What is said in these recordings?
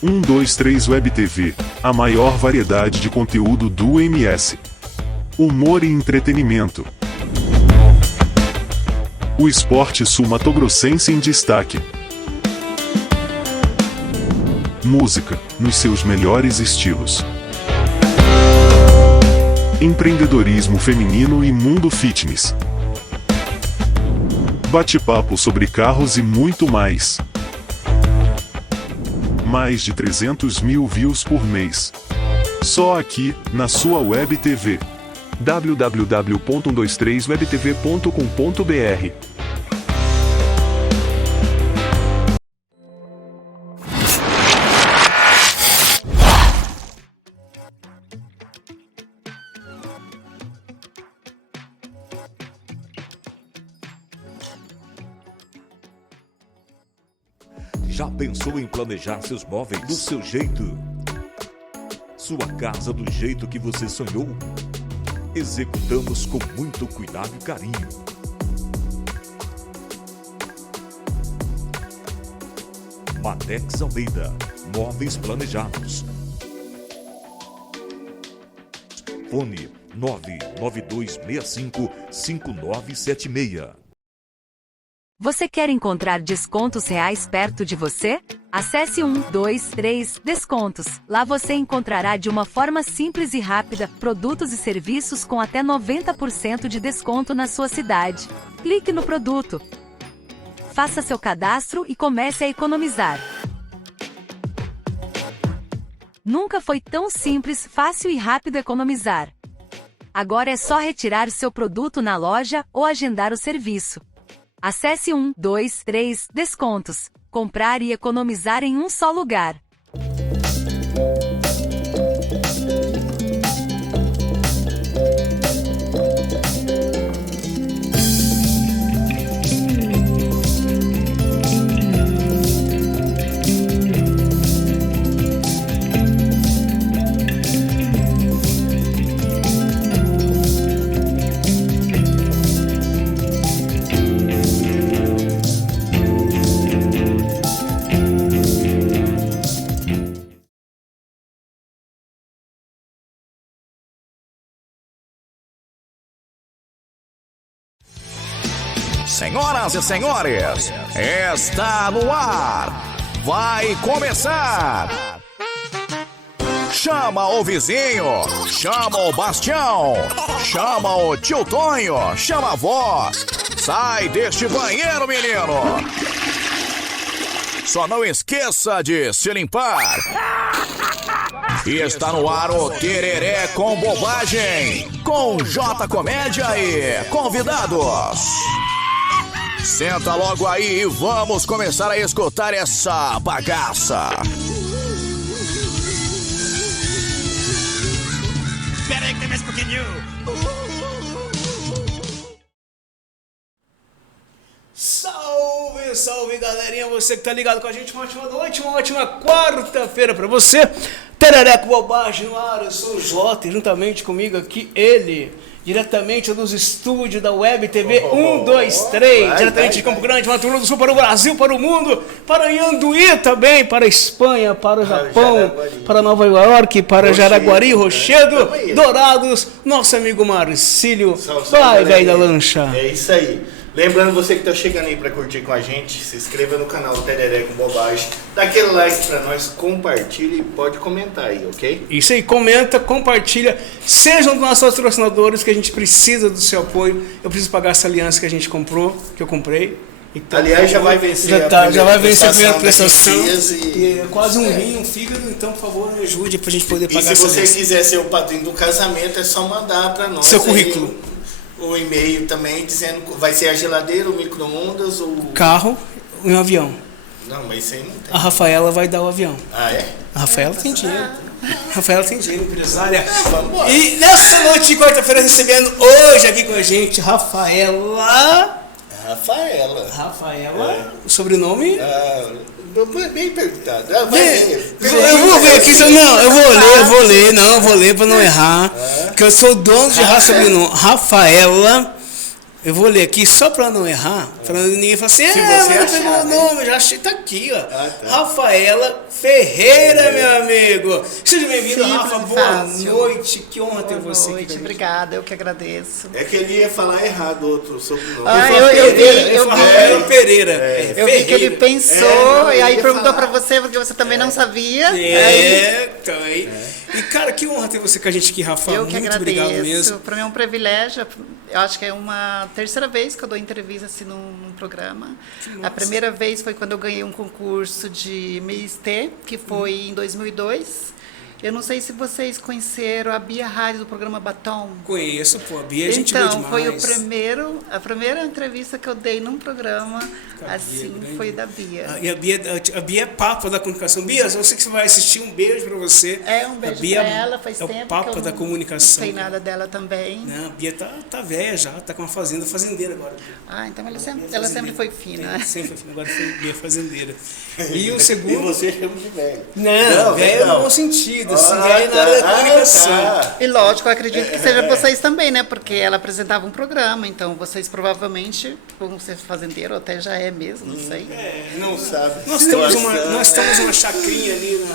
123 Web TV, a maior variedade de conteúdo do MS. Humor e entretenimento. O esporte sul-matogrossense em destaque. Música, nos seus melhores estilos. Empreendedorismo feminino e mundo fitness. Bate-papo sobre carros e muito mais. Mais de 300 mil views por mês. Só aqui, na sua Web TV. www.123webtv.com.br. Já pensou em planejar seus móveis do seu jeito? Sua casa do jeito que você sonhou? Executamos com muito cuidado e carinho. Matex Almeida, móveis planejados. Fone 992655976. Você quer encontrar descontos reais perto de você? Acesse 123 Descontos. Lá você encontrará de uma forma simples e rápida produtos e serviços com até 90% de desconto na sua cidade. Clique no produto. Faça seu cadastro e comece a economizar. Nunca foi tão simples, fácil e rápido economizar. Agora é só retirar seu produto na loja ou agendar o serviço. Acesse 123 Descontos. Comprar e economizar em um só lugar. Senhoras e senhores, está no ar. Vai começar. Chama o vizinho, chama o Bastião, chama o tio Tonho, chama a avó. Sai deste banheiro, menino. Só não esqueça de se limpar. E está no ar o Tereré com Bobagem, com J Comédia e convidados. Senta logo aí e vamos começar a escutar essa bagaça. Espera aí que tem mais um pouquinho. Salve, salve galerinha, você que tá ligado com a gente, uma ótima noite, uma ótima quarta-feira pra você. Tereré com Bobagem no ar, eu sou o Jota e juntamente comigo aqui ele, diretamente dos estúdios da Web TV 123, diretamente de Campo Grande, Mato Grosso do Sul, para o Brasil, para o mundo, para Ianduí também, para a Espanha, para o Japão, para Nova York, para Jaraguari, Rochedo, Dourados, nosso amigo Marcílio, vai, velho da lancha. É isso aí. Lembrando você que tá chegando aí pra curtir com a gente, se inscreva no canal Tereré com Bobagem, dá aquele like pra nós, compartilha e pode comentar aí, ok? Isso aí, comenta, compartilha, sejam dos nossos patrocinadores que a gente precisa do seu apoio. Eu preciso pagar essa aliança que a gente comprou, que eu comprei. Então, aliás, já vai vencer já vai vencer a primeira prestação. E é quase um rim, um fígado, então por favor me ajude pra gente poder pagar essa aliança. E se você aliança. quiser ser o padrinho do casamento, é só mandar pra nós seu currículo. O e-mail também dizendo que vai ser a geladeira, o micro-ondas, o carro e um avião. Não, mas isso aí não tem. A Rafaela vai dar o avião. Ah, é? A Rafaela tem dinheiro. A Rafaela tem dinheiro, empresária. Vamos E nessa noite de quarta-feira recebendo hoje aqui com a gente Rafaela. Rafaela. O sobrenome? Bem perguntado. Eu vou ver aqui, eu vou ler para não errar. Que eu sou dono de raça sobrenome. Rafaela Eu vou ler aqui só para não errar, para ninguém falar assim, Se mas você não achar, pegou o né? nome, já achei, tá aqui, ó. Tá. Rafaela Ferreira, meu amigo. Seja bem-vindo, Simples Rafa. e Boa fácil. noite. Que honra ter Boa você aqui. noite, com a gente. obrigada, eu que agradeço. É que ele ia falar errado outro sobrenome. Ah, Ele falou eu vi, Pereira, eu vi. Rafaela Pereira. Eu vi que ele Ferreira. pensou É, e aí eu ia perguntou falar. pra você, porque você também não sabia. Aí Então, aí. E, cara, que honra ter você com a gente aqui, Rafa. eu que Muito obrigado agradeço. mesmo. Para mim é um privilégio. Eu acho que é uma terceira vez que eu dou entrevista assim num programa. A primeira vez foi quando eu ganhei um concurso de Miss T, que foi em 2002. Eu não sei se vocês conheceram a Bia Rádio do programa Batom. Conheço, pô. A Bia é gente boa Então, demais. foi a primeira entrevista que eu dei num programa, Com a Bia, assim, grande. foi da Bia. E a Bia é papa da comunicação. Bia, eu sei que você vai assistir, um beijo pra você. É, um beijo A Bia pra ela, faz é o tempo papa que eu da comunicação. não sei nada dela também. Não, a Bia tá velha já, tá com uma fazendeira agora. Ah, então ela sempre Fazendeira. foi fina. Sempre foi fina, agora foi Bia fazendeira. E o E segundo... você chama de velho. Não, velho no bom sentido, assim, velho na área da comunicação. tá. E lógico, eu acredito que seja vocês também, né? Porque ela apresentava um programa, então vocês provavelmente vão ser fazendeiro, ou até já é mesmo, não sei. Não sabe. Nós temos uma chacrinha ali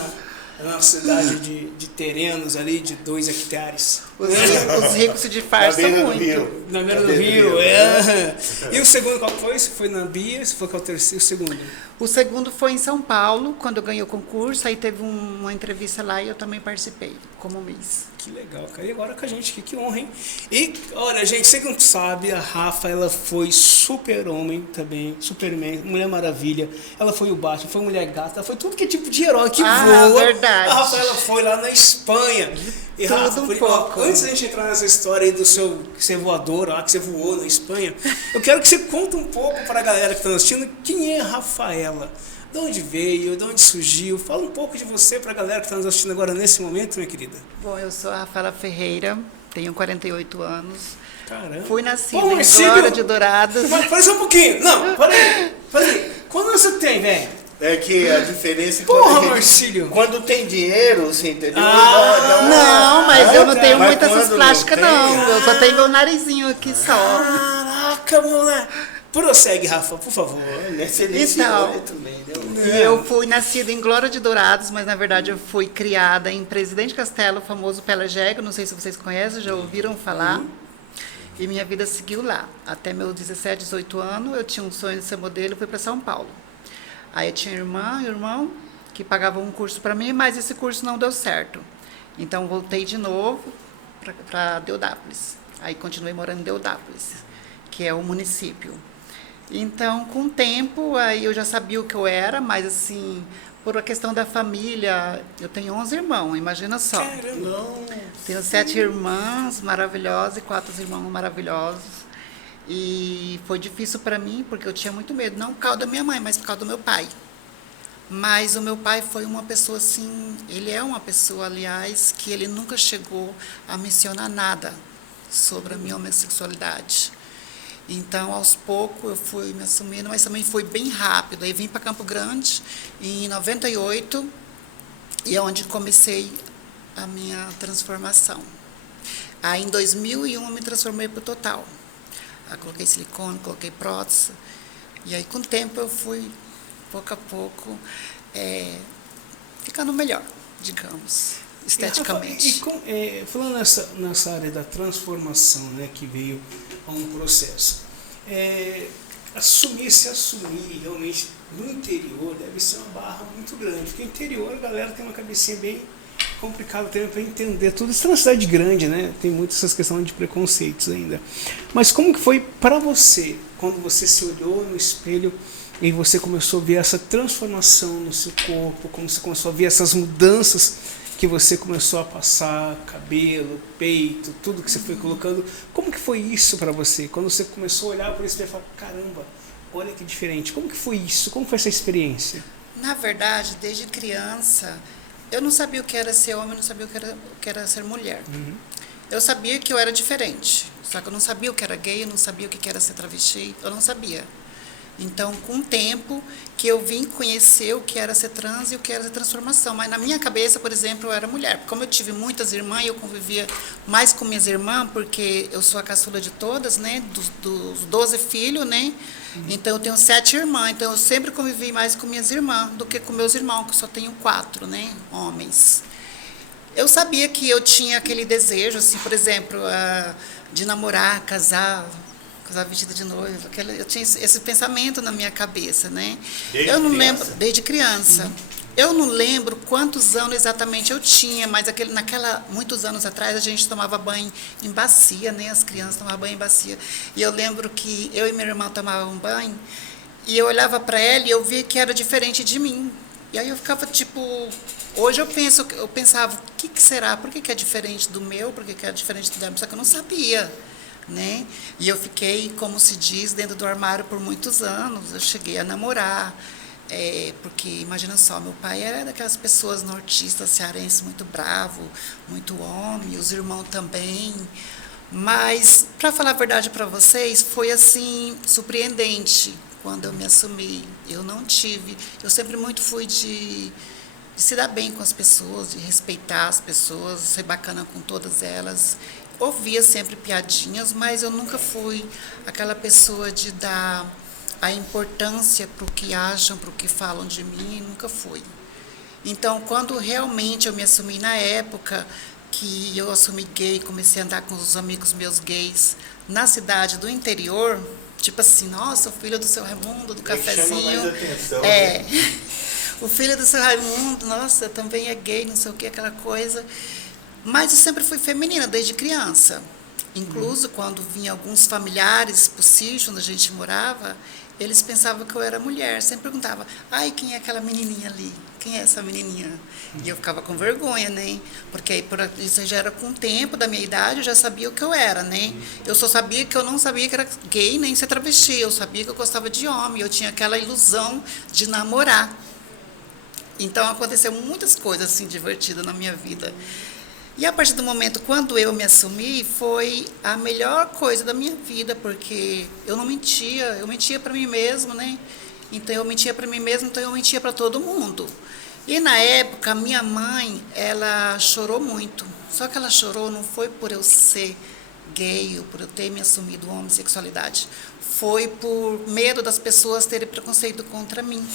na nossa cidade de terrenos ali de 2 hectares. Os ricos se disfarçam beira do muito. rio. Na beira do rio, é. E o segundo qual foi? Se foi na Bia, se foi qual o terceiro, o segundo? O segundo foi em São Paulo, quando eu ganhei o concurso, aí teve uma entrevista lá e eu também participei, como Miss. Que legal, cara. E agora com a gente aqui, que honra, hein? E, olha, gente, você que não sabe, a Rafa, ela foi super-homem também, Superman, Mulher Maravilha. Ela foi o Batman, foi Mulher Gata, ela foi tudo que é tipo de herói que voa. Verdade. A Rafa, ela foi lá na Espanha. E, Tudo Rafa, um ó, pouco. antes da gente entrar nessa história aí do seu ser voador, lá que você voou na Espanha, eu quero que você conte um pouco para a galera que está assistindo quem é a Rafaela. De onde veio, de onde surgiu? Fala um pouco de você para a galera que está nos assistindo agora nesse momento, minha querida. Bom, eu sou a Rafaela Ferreira, tenho 48 anos. Caramba. Fui nascida Pô, em Marcílio! Glória de Dourados. Para só um pouquinho. Não, peraí. Quando você tem, velho? É que a diferença é Porra, a gente- Marcílio! quando tem dinheiro, você entendeu? Não, mas eu não tenho Mas muitas essas quando plásticas, não tem, não. Eu só tenho meu narizinho aqui só. Caraca, moleque. Prossegue, Rafa, por favor. Nessa Então, também, né? E eu fui nascida em Glória de Dourados, mas na verdade eu fui criada em Presidente Castelo, o famoso Pelegego. Não sei se vocês conhecem, já ouviram falar. E minha vida seguiu lá. Até meus 17, 18 anos, eu tinha um sonho de ser modelo e fui para São Paulo. Aí eu tinha irmão que pagava um curso para mim, mas esse curso não deu certo. Então voltei de novo para Deodápolis. Aí continuei morando em Deodápolis, que é o município. Então, com o tempo, aí eu já sabia o que eu era, mas assim, por a questão da família, eu tenho 11 irmãos, imagina só. Caramba. Tenho 7 irmãs maravilhosas e 4 irmãos maravilhosos. E foi difícil para mim, porque eu tinha muito medo, não por causa da minha mãe, mas por causa do meu pai. Mas o meu pai foi uma pessoa assim, ele é uma pessoa, aliás, que ele nunca chegou a mencionar nada sobre a minha homossexualidade. Então, aos poucos, eu fui me assumindo, mas também foi bem rápido. Aí vim para Campo Grande em 98, e é onde comecei a minha transformação. Aí, em 2001, eu me transformei para o total. Aí, coloquei silicone, coloquei prótese. E aí, com o tempo, eu fui, pouco a pouco, ficando melhor, digamos, esteticamente. Falando nessa área da transformação, né, que veio a um processo, se assumir realmente no interior deve ser uma barra muito grande, porque no interior a galera tem uma cabecinha bem complicada também para entender tudo. Isso é uma cidade grande, né? Tem muitas essas questões de preconceitos ainda. Mas como que foi para você, quando você se olhou no espelho e você começou a ver essa transformação no seu corpo, como você começou a ver essas mudanças que você começou a passar, cabelo, peito, tudo que você foi colocando, como que foi isso para você? Quando você começou a olhar para isso e falar, caramba, olha que diferente, como que foi isso? Como foi essa experiência? Na verdade, desde criança, eu não sabia o que era ser homem, não sabia o que era ser mulher. Eu sabia que eu era diferente, só que eu não sabia o que era gay, eu não sabia o que era ser travesti, eu não sabia. Então, com o tempo que eu vim conhecer o que era ser trans e o que era ser transformação. Mas na minha cabeça, por exemplo, eu era mulher. Como eu tive muitas irmãs, eu convivia mais com minhas irmãs, porque eu sou a caçula de todas, né? Dos 12 filhos, né? Então, eu tenho 7 irmãs. Então, eu sempre convivi mais com minhas irmãs do que com meus irmãos, que eu só tenho 4, né? Homens. Eu sabia que eu tinha aquele desejo, assim, por exemplo, de namorar, casar vestida de noiva. Eu tinha esse pensamento na minha cabeça, né? Eu não lembro, desde criança. Eu não lembro quantos anos exatamente eu tinha, mas muitos anos atrás a gente tomava banho em bacia, né? As crianças tomavam banho em bacia. E eu lembro que eu e minha irmã tomavam banho e eu olhava para ela e eu via que era diferente de mim. E aí eu ficava tipo, hoje eu pensava, o que será? Por que é diferente do meu? Por que é diferente do dela? Só que eu não sabia. Né? E eu fiquei, como se diz, dentro do armário por muitos anos. Eu cheguei a namorar, porque, imagina só, meu pai era daquelas pessoas nortistas, cearenses, muito bravo, muito homem, os irmãos também. Mas, para falar a verdade para vocês, foi assim, surpreendente quando eu me assumi. Eu sempre muito fui de se dar bem com as pessoas, de respeitar as pessoas, ser bacana com todas elas. Ouvia sempre piadinhas, mas eu nunca fui aquela pessoa de dar a importância para o que acham, para o que falam de mim, nunca fui. Então, quando realmente eu me assumi na época que eu assumi gay, comecei a andar com os amigos meus gays na cidade do interior, tipo assim, nossa, o filho do seu Raimundo, do cafezinho. Chama mais atenção, né? O filho do seu Raimundo, nossa, também é gay, não sei o que, aquela coisa. Mas eu sempre fui feminina, desde criança. Incluso quando vinham alguns familiares para o sítio onde a gente morava, eles pensavam que eu era mulher. Sempre perguntavam, ai, quem é aquela menininha ali? Quem é essa menininha? E eu ficava com vergonha, né? Porque aí, isso já era com o tempo da minha idade, eu já sabia o que eu era, né? Eu só sabia que eu não sabia que era gay nem ser travesti. Eu sabia que eu gostava de homem, eu tinha aquela ilusão de namorar. Então, aconteceu muitas coisas assim divertidas na minha vida. E a partir do momento quando eu me assumi, foi a melhor coisa da minha vida, porque eu não mentia, eu mentia para mim mesmo, né? Então eu mentia para mim mesmo, então eu mentia para todo mundo. E na época, minha mãe, ela chorou muito. Só que ela chorou não foi por eu ser gay ou por eu ter me assumido homossexualidade. Foi por medo das pessoas terem preconceito contra mim.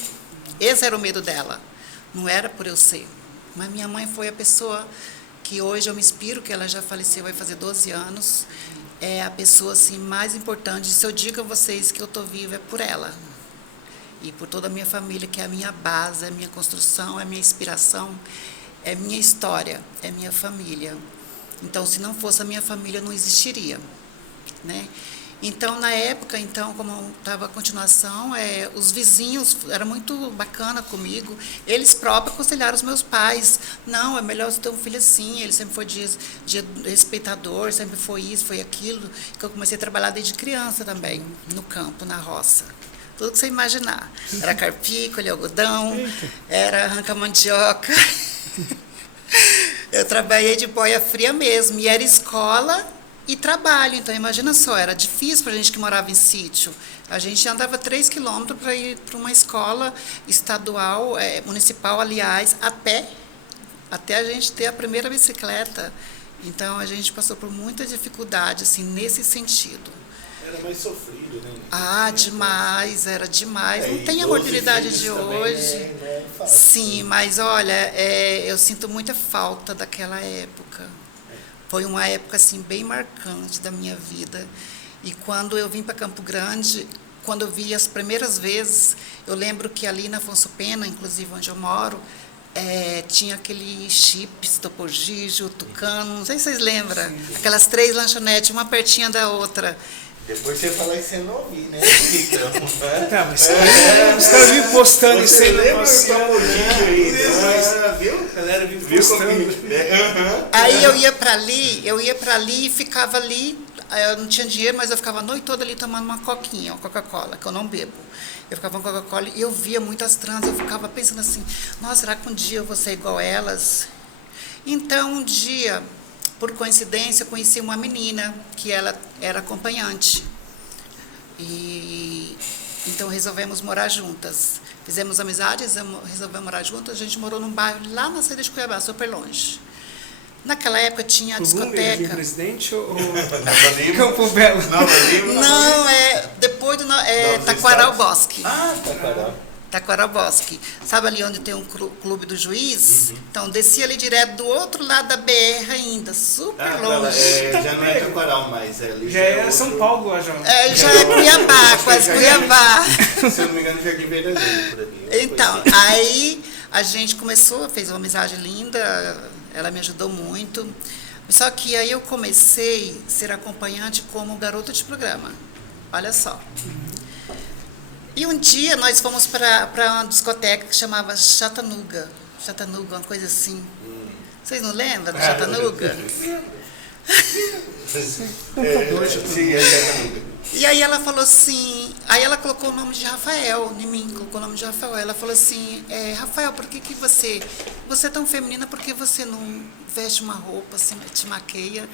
Esse era o medo dela. Não era por eu ser. Mas minha mãe foi a pessoa que hoje eu me inspiro, que ela já faleceu, vai fazer 12 anos, é a pessoa assim, mais importante. Se eu digo a vocês que eu estou viva, é por ela. E por toda a minha família, que é a minha base, é a minha construção, é a minha inspiração, é a minha história, é a minha família. Então, se não fosse a minha família, não existiria, né? Então, na época, como estava a continuação, os vizinhos eram muito bacana comigo. Eles próprios aconselharam os meus pais. Não, é melhor você ter um filho assim. Ele sempre foi de respeitador, sempre foi isso, foi aquilo. Que eu comecei a trabalhar desde criança também, no campo, na roça. Tudo que você imaginar. Era carpi, colher algodão, era arrancar mandioca. Eu trabalhei de boia fria mesmo. E era escola e trabalho. Então, imagina só, era difícil para a gente que morava em sítio. A gente andava 3 quilômetros para ir para uma escola estadual, municipal, aliás, a pé, até a gente ter a primeira bicicleta. Então, a gente passou por muita dificuldade, assim, nesse sentido. Era mais sofrido, né? Ah, demais, era demais. Não tem a oportunidade de hoje. Não é fácil. Sim, mas olha, eu sinto muita falta daquela época. Foi uma época assim bem marcante da minha vida. E quando eu vim para Campo Grande, quando eu vi as primeiras vezes, eu lembro que ali na Afonso Pena, inclusive onde eu moro, tinha aquele chips, Topo Gigio, Tucano, não sei se vocês lembram, aquelas 3 lanchonetes, uma pertinho da outra. Depois você fala que você não ouviu, né? Então, Tá, mas os caras vivem postando isso aí. Lembra do Topo Gigio aí? Viu? A galera vive Viu postando. Aí eu ia para ali e ficava ali, eu não tinha dinheiro, mas eu ficava a noite toda ali tomando uma coquinha, uma Coca-Cola, que eu não bebo. Eu ficava com Coca-Cola e eu via muitas trans, eu ficava pensando assim, nossa, será que um dia eu vou ser igual elas? Então, um dia, por coincidência, eu conheci uma menina que ela era acompanhante. E Então resolvemos morar juntas. Fizemos amizade, resolvemos morar juntas. A gente morou num bairro lá na saída de Cuiabá, super longe. Naquela época tinha a discoteca. Presidente ou Nova Lima. Campo Belo? Nova Lima. Não, depois do Taquaral Bosque. Ah, Taquaral. Taquaral Bosque. Sabe ali onde tem um clube do juiz? Então, descia ali direto do outro lado da BR ainda, super longe. Já não é Taquaral mais, ali Já é São Paulo, já. Já é Cuiabá, quase Cuiabá. Se eu não me engano, Jardim Verdadeiro, por ali. Então, aí a gente começou, fez uma amizade linda, ela me ajudou muito. Só que aí eu comecei a ser acompanhante como garota de programa. Olha só. E um dia nós fomos para uma discoteca que chamava Chattanooga. Chattanooga, uma coisa assim. Vocês não lembram da Chattanooga? Sim, é Chattanooga. E aí ela falou assim, aí ela colocou o nome de Rafael em mim, colocou o nome de Rafael. Ela falou assim, Rafael, por que você é tão feminina, por que você não veste uma roupa, assim, te maqueia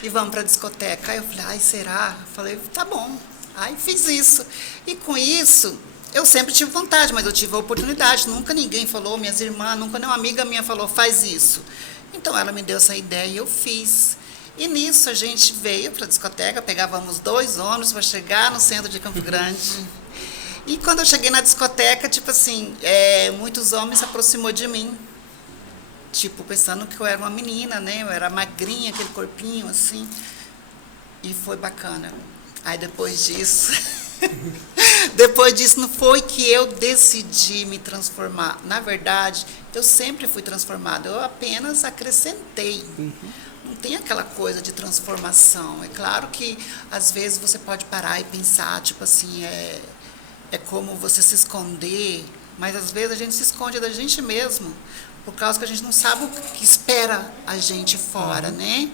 e vamos para a discoteca? Aí eu falei, ai, será? Eu falei, tá bom. Aí fiz isso. E com isso, eu sempre tive vontade, mas eu tive a oportunidade. Nunca ninguém falou, minhas irmãs, nunca nenhuma amiga minha falou, faz isso. Então ela me deu essa ideia e eu fiz. E nisso a gente veio para a discoteca, pegávamos 2 ônibus para chegar no centro de Campo Grande. E quando eu cheguei na discoteca, tipo assim, muitos homens se aproximou de mim. Tipo, pensando que eu era uma menina, né? Eu era magrinha, aquele corpinho assim. E foi bacana. Aí depois disso não foi que eu decidi me transformar. Na verdade, eu sempre fui transformada, eu apenas acrescentei. Não tem aquela coisa de transformação. É claro que, às vezes, você pode parar e pensar, tipo assim, é como você se esconder, mas às vezes a gente se esconde da gente mesmo, por causa que a gente não sabe o que espera a gente fora, né?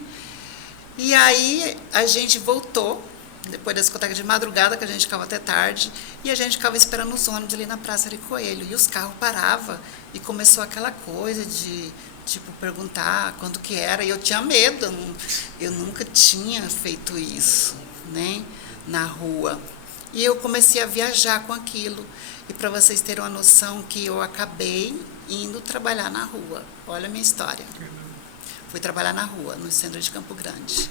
E aí a gente voltou, depois da discoteca de madrugada, que a gente ficava até tarde, e a gente ficava esperando os ônibus ali na Praça de Coelho, e os carros paravam, e começou aquela coisa de, tipo, perguntar quanto que era, e eu tinha medo, eu nunca tinha feito isso, né, na rua. E eu comecei a viajar com aquilo, e para vocês terem uma noção que eu acabei indo trabalhar na rua. Olha a minha história. Fui trabalhar na rua, no centro de Campo Grande.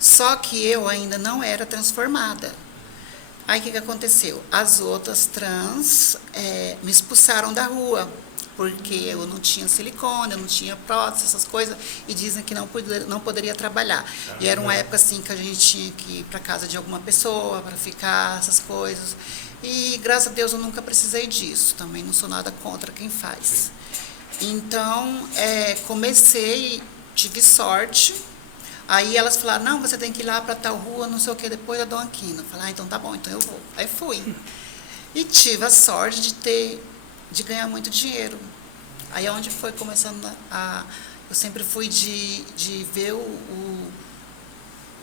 Só que eu ainda não era transformada. Aí o que aconteceu? As outras trans me expulsaram da rua, porque eu não tinha silicone, eu não tinha prótese, essas coisas, e dizem que não poderia trabalhar. E era uma época assim que a gente tinha que ir para casa de alguma pessoa para ficar, essas coisas. E graças a Deus eu nunca precisei disso, também não sou nada contra quem faz. Então, comecei, tive sorte. Aí elas falaram, não, você tem que ir lá para tal rua, não sei o que, depois da Dom Aquino. Eu falei, então tá bom, então eu vou. Aí fui. E tive a sorte de ganhar muito dinheiro. Aí onde foi começando eu sempre fui de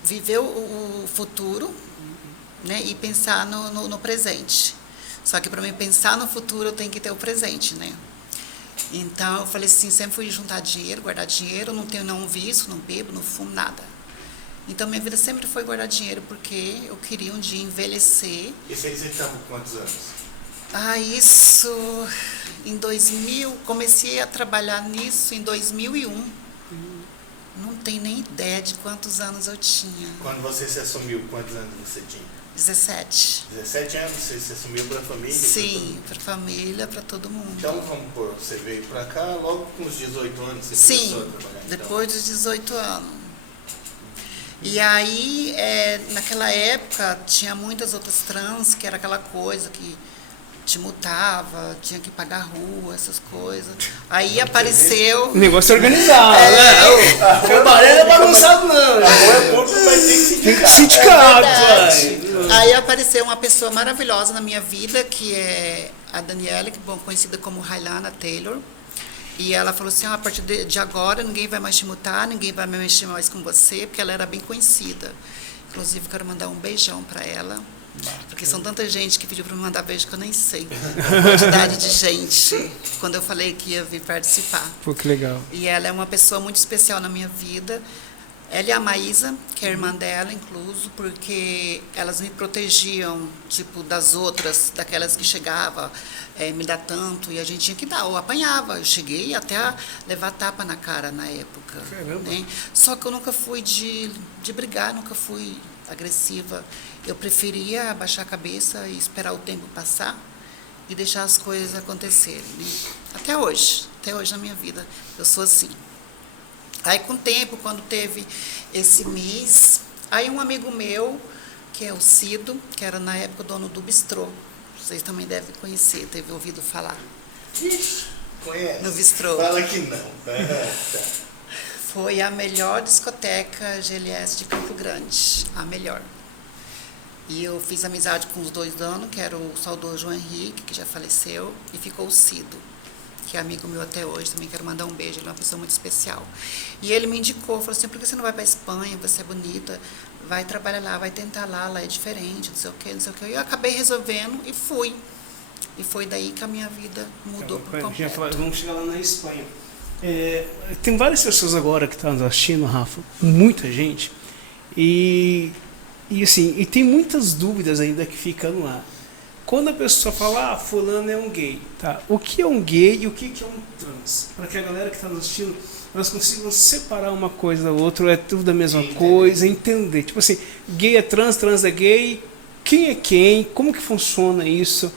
viver o futuro, né, e pensar no presente. Só que para mim pensar no futuro eu tenho que ter o presente, né? Então eu falei assim, sempre fui juntar dinheiro, guardar dinheiro, não tenho nenhum vício, não bebo, não fumo, nada. Então minha vida sempre foi guardar dinheiro, porque eu queria um dia envelhecer. E vocês estão com quantos anos? Isso em 2000, comecei a trabalhar nisso em 2001. Não tenho nem ideia de quantos anos eu tinha. Quando você se assumiu, quantos anos você tinha? 17. 17 anos, você se assumiu para a família? Sim, para a família, para todo mundo. Então, vamos pôr, você veio para cá logo com os 18 anos, você Sim, começou a trabalhar? Então. Depois dos 18 anos. E aí, naquela época, tinha muitas outras trans, que era aquela coisa que te multava, tinha que pagar rua, essas coisas. Aí apareceu... O negócio é organizado, né? O trabalho não é bagunçado, não. Agora é público, mas tem que Sindicato, Aí apareceu uma pessoa maravilhosa na minha vida, que é a Daniela, que conhecida como Railana Taylor. E ela falou assim, a partir de agora ninguém vai mais te multar, ninguém vai mais mexer mais com você, porque ela era bem conhecida. Inclusive, quero mandar um beijão para ela, porque são tanta gente que pediu para me mandar beijo que eu nem sei a quantidade de gente, quando eu falei que ia vir participar. Pô, que legal. E ela é uma pessoa muito especial na minha vida. Ela e a Maísa, que é a irmã dela, incluso, porque elas me protegiam, tipo, das outras, daquelas que chegavam, me dá tanto, e a gente tinha que dar, ou apanhava. Eu cheguei até a levar tapa na cara na época. Caramba. Né? Só que eu nunca fui de brigar, nunca fui agressiva. Eu preferia abaixar a cabeça e esperar o tempo passar e deixar as coisas acontecerem. Né? Até hoje na minha vida, eu sou assim. Aí, com o tempo, quando teve esse mês, aí um amigo meu, que é o Cido, que era na época o dono do bistrô, vocês também devem conhecer, teve ouvido falar. Conhece? No bistrô. Fala que não. Foi a melhor discoteca GLS de Campo Grande, a melhor. E eu fiz amizade com os dois donos, que era o saudoso João Henrique, que já faleceu, e ficou o Cido, que é amigo meu até hoje, também quero mandar um beijo, ele é uma pessoa muito especial. E ele me indicou, falou assim, por que você não vai para a Espanha, você é bonita, vai trabalhar lá, vai tentar lá é diferente, não sei o quê, não sei o quê. E eu acabei resolvendo e fui. E foi daí que a minha vida mudou por completo. Vamos chegar lá na Espanha. Tem várias pessoas agora que estão nos assistindo, Rafa, muita gente, e tem muitas dúvidas ainda que ficam lá. Quando a pessoa fala, fulano é um gay, tá? O que é um gay e o que é um trans? Para que a galera que está nos assistindo, nós consigamos separar uma coisa da outra, é tudo a mesma coisa, entender. Tipo assim, gay é trans, trans é gay, quem é quem, como que funciona isso?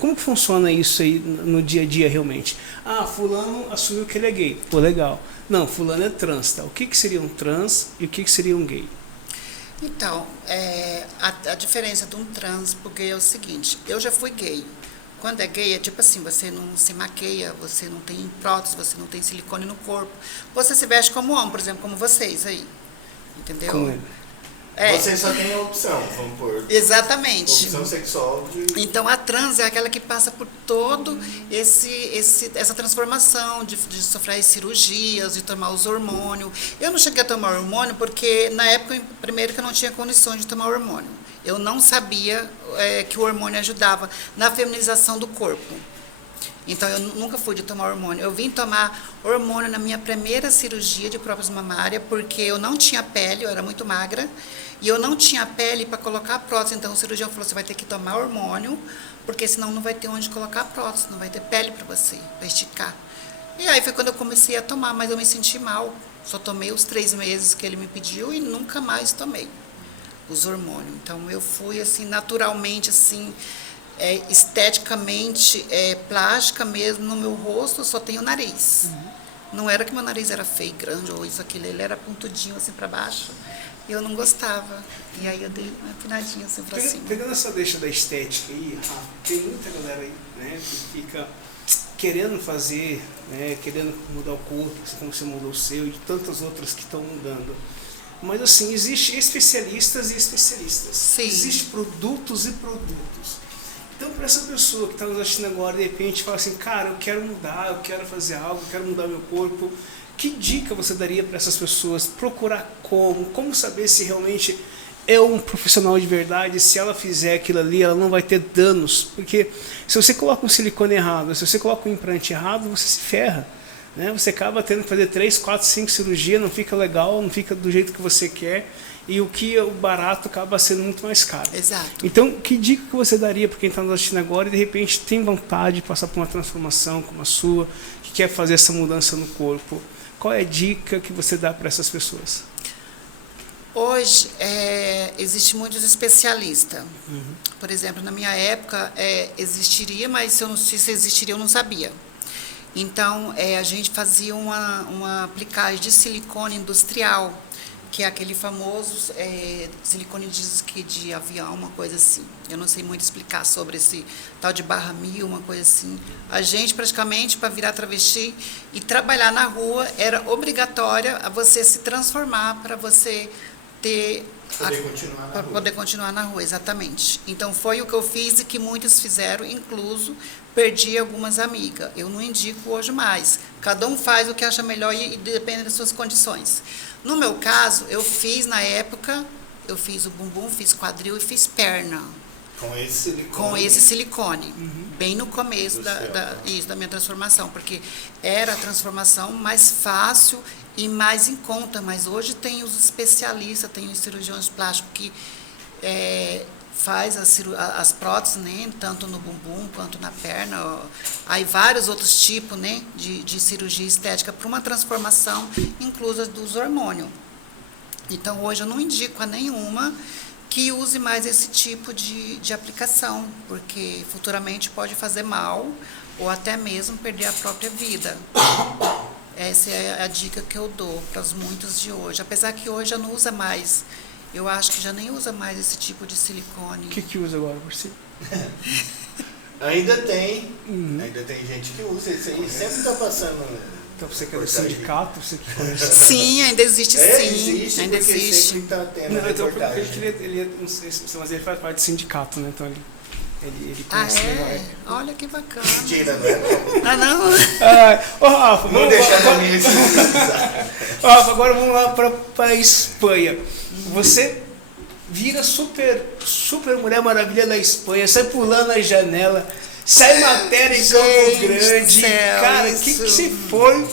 Como que funciona isso aí no dia a dia realmente? Fulano assumiu que ele é gay, pô, legal. Não, fulano é trans, tá? O que seria um trans e o que seria um gay? Então, a diferença de um trans pro gay é o seguinte, eu já fui gay. Quando é gay, é tipo assim, você não se maqueia, você não tem prótese, você não tem silicone no corpo. Você se veste como homem, por exemplo, como vocês aí. Entendeu? Como ele. Você só tem a opção, vamos pôr. Exatamente. Opção sexual de... Então, a trans é aquela que passa por todo essa transformação de sofrer cirurgias, de tomar os hormônios. Eu não cheguei a tomar hormônio porque, na época, primeiro que eu não tinha condições de tomar hormônio. Eu não sabia que o hormônio ajudava na feminização do corpo. Então, eu nunca fui de tomar hormônio. Eu vim tomar hormônio na minha primeira cirurgia de prótese mamária, porque eu não tinha pele, eu era muito magra, e eu não tinha pele para colocar a prótese. Então, o cirurgião falou, você vai ter que tomar hormônio, porque senão não vai ter onde colocar a prótese, não vai ter pele para você, para esticar. E aí foi quando eu comecei a tomar, mas eu me senti mal. Só tomei os 3 meses que ele me pediu e nunca mais tomei os hormônios. Então, eu fui, assim, naturalmente, assim... esteticamente, plástica mesmo, no meu rosto eu só tenho nariz. Não era que meu nariz era feio, grande, ou isso, aquilo, ele era pontudinho assim para baixo, e eu não gostava. E aí eu dei uma empinadinha assim para cima. Pegando essa deixa da estética aí, tem muita galera aí, né, que fica querendo fazer, né, querendo mudar o corpo, assim como você mudou o seu, e de tantas outras que estão mudando. Mas assim, existem especialistas e especialistas. Sim. Existem produtos e produtos. Então, para essa pessoa que está nos assistindo agora, de repente, fala assim, cara, eu quero mudar, eu quero fazer algo, eu quero mudar meu corpo. Que dica você daria para essas pessoas? Procurar como saber se realmente é um profissional de verdade, se ela fizer aquilo ali, ela não vai ter danos. Porque se você coloca um silicone errado, se você coloca um implante errado, você se ferra. Né? Você acaba tendo que fazer 3, 4, 5 cirurgias, não fica legal, não fica do jeito que você quer. E o que é o barato acaba sendo muito mais caro. Exato. Então, que dica que você daria para quem está nos assistindo agora e de repente tem vontade de passar por uma transformação como a sua, que quer fazer essa mudança no corpo? Qual é a dica que você dá para essas pessoas? Hoje, existe muitos especialistas. Por exemplo, na minha época, existiria, mas se eu não sei se existiria, eu não sabia. Então, a gente fazia uma aplicagem de silicone industrial, que é aquele famoso silicone de avião, uma coisa assim. Eu não sei muito explicar sobre esse tal de barra 1000, uma coisa assim. A gente, praticamente, para virar travesti e trabalhar na rua, era obrigatória a você se transformar para você ter... Poder continuar na rua, exatamente. Então, foi o que eu fiz e que muitos fizeram, incluso perdi algumas amigas. Eu não indico hoje mais. Cada um faz o que acha melhor e depende das suas condições. No meu caso, eu fiz na época, eu fiz o bumbum, fiz quadril e fiz perna. Com esse silicone. Bem no começo da minha transformação, porque era a transformação mais fácil e mais em conta. Mas hoje tem os especialistas, tem os cirurgiões plásticos que faz as próteses, né, tanto no bumbum quanto na perna. Aí vários outros tipos, né, de cirurgia estética para uma transformação, inclusa dos hormônios. Então, hoje eu não indico a nenhuma que use mais esse tipo de aplicação, porque futuramente pode fazer mal ou até mesmo perder a própria vida. Essa é a dica que eu dou para os muitos de hoje. Apesar que hoje já não usa mais, eu acho que já nem usa mais esse tipo de silicone. O que usa agora, por si? Ainda tem gente que usa isso aí, sempre está passando. Então você que é do sindicato, você que conhece. Sim, ainda existe, sim. Existe, ainda porque existe. sempre está tendo Não, então, porque reportagem. não sei se, mas ele faz parte do sindicato, né? Então ele Ah, conhece legal. é? Olha que bacana. Mentira, não é? Ah, não? Ô, Rafa, Não deixar na minha exclusividade. Rafa, agora vamos lá para a Espanha. Você vira super Mulher Maravilha da Espanha, sai pulando a janela, sai matéria em Campo Grande. Céu, Cara, o isso. que você foi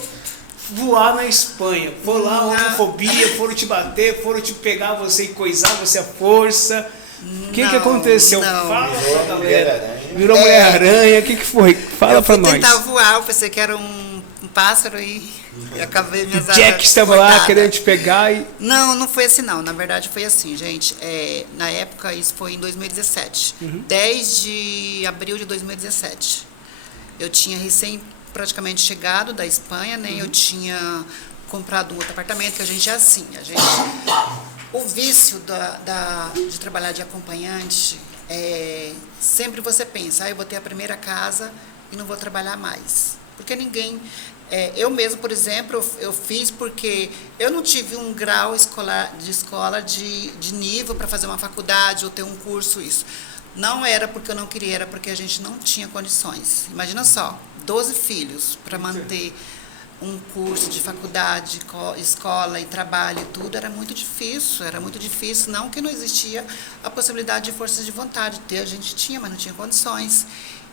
voar na Espanha? Foi lá, homofobia, foram te bater, foram te pegar você e coisar você à força. O que aconteceu? Não. Fala Virou pra galera. Mulher-Aranha. Virou Mulher-Aranha, o que foi? Fala pra nós. Eu fui tentar voar, eu pensei que era um pássaro e acabei minhas asas Jack estava lá cortadas. querendo te pegar e... Não foi assim não. Na verdade foi assim, gente. Na época, isso foi em 2017. 10 de abril de 2017. Eu tinha praticamente chegado da Espanha, né? Eu tinha comprado um outro apartamento, que a gente é assim. O vício de trabalhar de acompanhante, sempre você pensa, eu vou ter a primeira casa e não vou trabalhar mais. Porque ninguém... eu mesmo, por exemplo, eu fiz porque eu não tive um grau de nível para fazer uma faculdade ou ter um curso, isso. Não era porque eu não queria, era porque a gente não tinha condições. Imagina só, 12 filhos para manter um curso de faculdade, escola e trabalho e tudo, era muito difícil, não que não existia a possibilidade de força de vontade, a gente tinha, mas não tinha condições.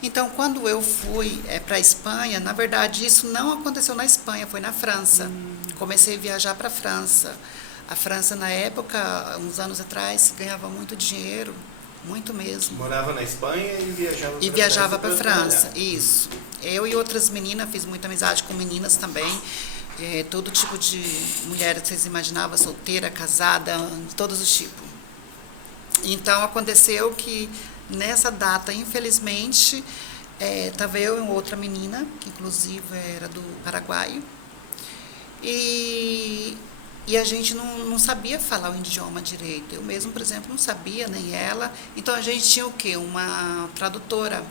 Então, quando eu fui para a Espanha, na verdade, isso não aconteceu na Espanha, foi na França. Comecei a viajar para a França. A França, na época, uns anos atrás, ganhava muito dinheiro, muito mesmo. Morava na Espanha e viajava para a França, isso. Eu e outras meninas, fiz muita amizade com meninas também, todo tipo de mulheres que vocês imaginavam, solteira, casada, de todos os tipos. Então, aconteceu que nessa data, infelizmente, estava eu e outra menina, que inclusive era do Paraguai, e a gente não sabia falar o idioma direito. Eu mesmo, por exemplo, não sabia, nem ela. Então, a gente tinha o quê? Uma tradutora.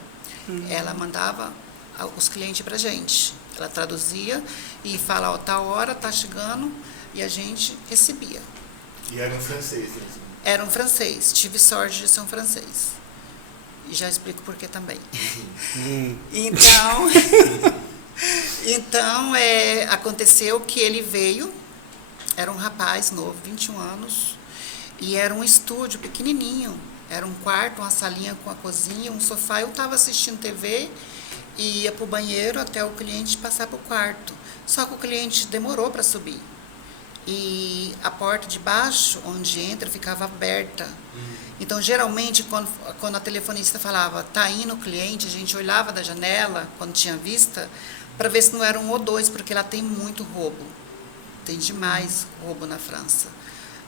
Ela mandava os clientes para a gente. Ela traduzia e falava, tal hora, está chegando, e a gente recebia. E era um francês, né? Era um francês. Tive sorte de ser um francês. E já explico por que também. Então, aconteceu que ele veio, era um rapaz novo, 21 anos, e era um estúdio pequenininho. Era um quarto, uma salinha com a cozinha, um sofá. Eu estava assistindo TV e ia para o banheiro até o cliente passar para o quarto. Só que o cliente demorou para subir. E a porta de baixo, onde entra, ficava aberta. Então, geralmente, quando a telefonista falava, tá indo o cliente, a gente olhava da janela, quando tinha vista, para ver se não era um ou dois, porque lá tem muito roubo. Tem demais roubo na França.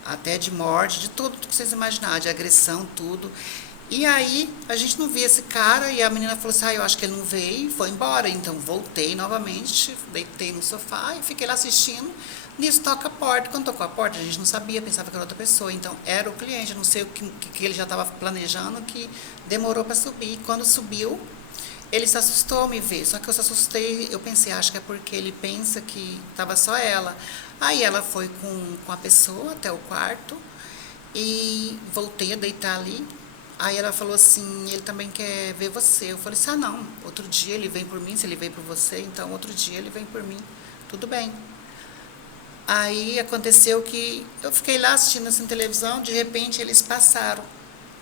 Até de morte, de tudo que vocês imaginarem, de agressão, tudo. E aí, a gente não via esse cara, e a menina falou assim, eu acho que ele não veio, foi embora. Então, voltei novamente, deitei no sofá e fiquei lá assistindo. Nisso, toca a porta. Quando tocou a porta, a gente não sabia, pensava que era outra pessoa. Então, era o cliente, não sei o que ele já estava planejando, que demorou para subir. Quando subiu, ele se assustou ao me ver. Só que eu se assustei, eu pensei, acho que é porque ele pensa que estava só ela. Aí ela foi com a pessoa até o quarto e voltei a deitar ali. Aí ela falou assim, ele também quer ver você. Eu falei assim, não, outro dia ele vem por mim, se ele veio por você, então outro dia ele vem por mim. Tudo bem. Aí aconteceu que eu fiquei lá assistindo assim televisão, de repente eles passaram.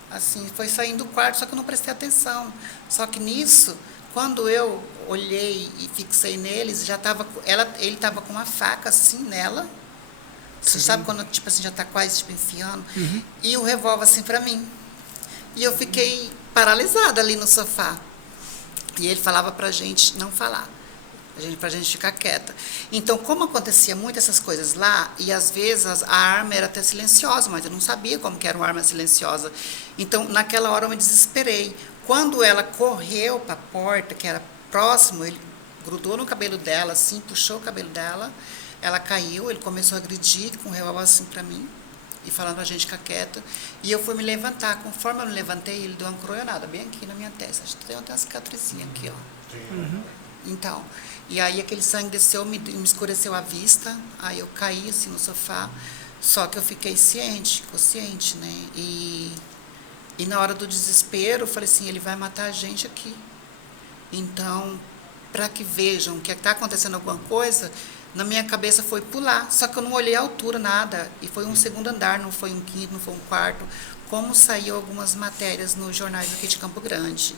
Assim, foi saindo do quarto, só que eu não prestei atenção. Só que nisso, Quando eu olhei e fixei neles, já tava, ele estava com uma faca assim nela. Você sabe quando, tipo assim, já está quase tipo, enfiando? E o revólver assim para mim. E eu fiquei paralisada ali no sofá. E ele falava pra gente não falar. Pra gente ficar quieta. Então, como acontecia muito essas coisas lá, e às vezes a arma era até silenciosa, mas eu não sabia como que era uma arma silenciosa. Então, naquela hora eu me desesperei. Quando ela correu para a porta, que era próximo, ele grudou no cabelo dela, assim, puxou o cabelo dela, ela caiu, ele começou a agredir com o revólver assim para mim, e falando pra gente ficar quieta. E eu fui me levantar. Conforme eu me levantei, ele deu uma coronhada bem aqui na minha testa. Tem até uma cicatrizinha aqui, ó. Então, e aí aquele sangue desceu, me escureceu a vista, aí eu caí assim no sofá, só que eu fiquei consciente, né? E na hora do desespero, eu falei assim, ele vai matar a gente aqui. Então, para que vejam que está acontecendo alguma coisa, na minha cabeça foi pular, só que eu não olhei a altura, nada, e foi um segundo andar, não foi um quinto, não foi um quarto, como saiu algumas matérias nos jornais aqui de Campo Grande.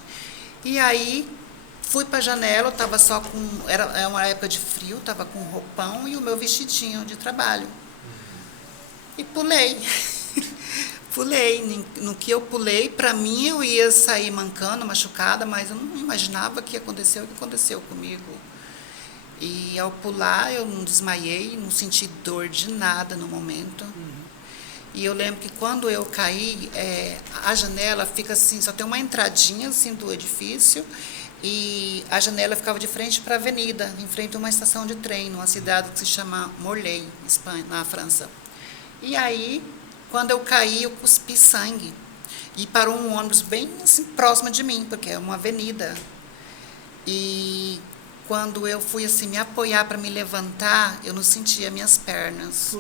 E aí, fui para a janela, eu estava só com, era uma época de frio, estava com um roupão e o meu vestidinho de trabalho. E pulei. Pulei. No que eu pulei, para mim eu ia sair mancando, machucada, mas eu não imaginava que ia acontecer o que aconteceu comigo. E ao pular, eu não desmaiei, não senti dor de nada no momento. E eu lembro que quando eu caí, a janela fica assim, só tem uma entradinha assim do edifício, e a janela ficava de frente para a avenida, em frente a uma estação de trem, numa cidade que se chama Morlaix, Espanha, na França. E aí, quando eu caí, eu cuspi sangue. E parou um ônibus bem assim, próximo de mim, porque é uma avenida. E quando eu fui assim, me apoiar para me levantar, eu não sentia minhas pernas.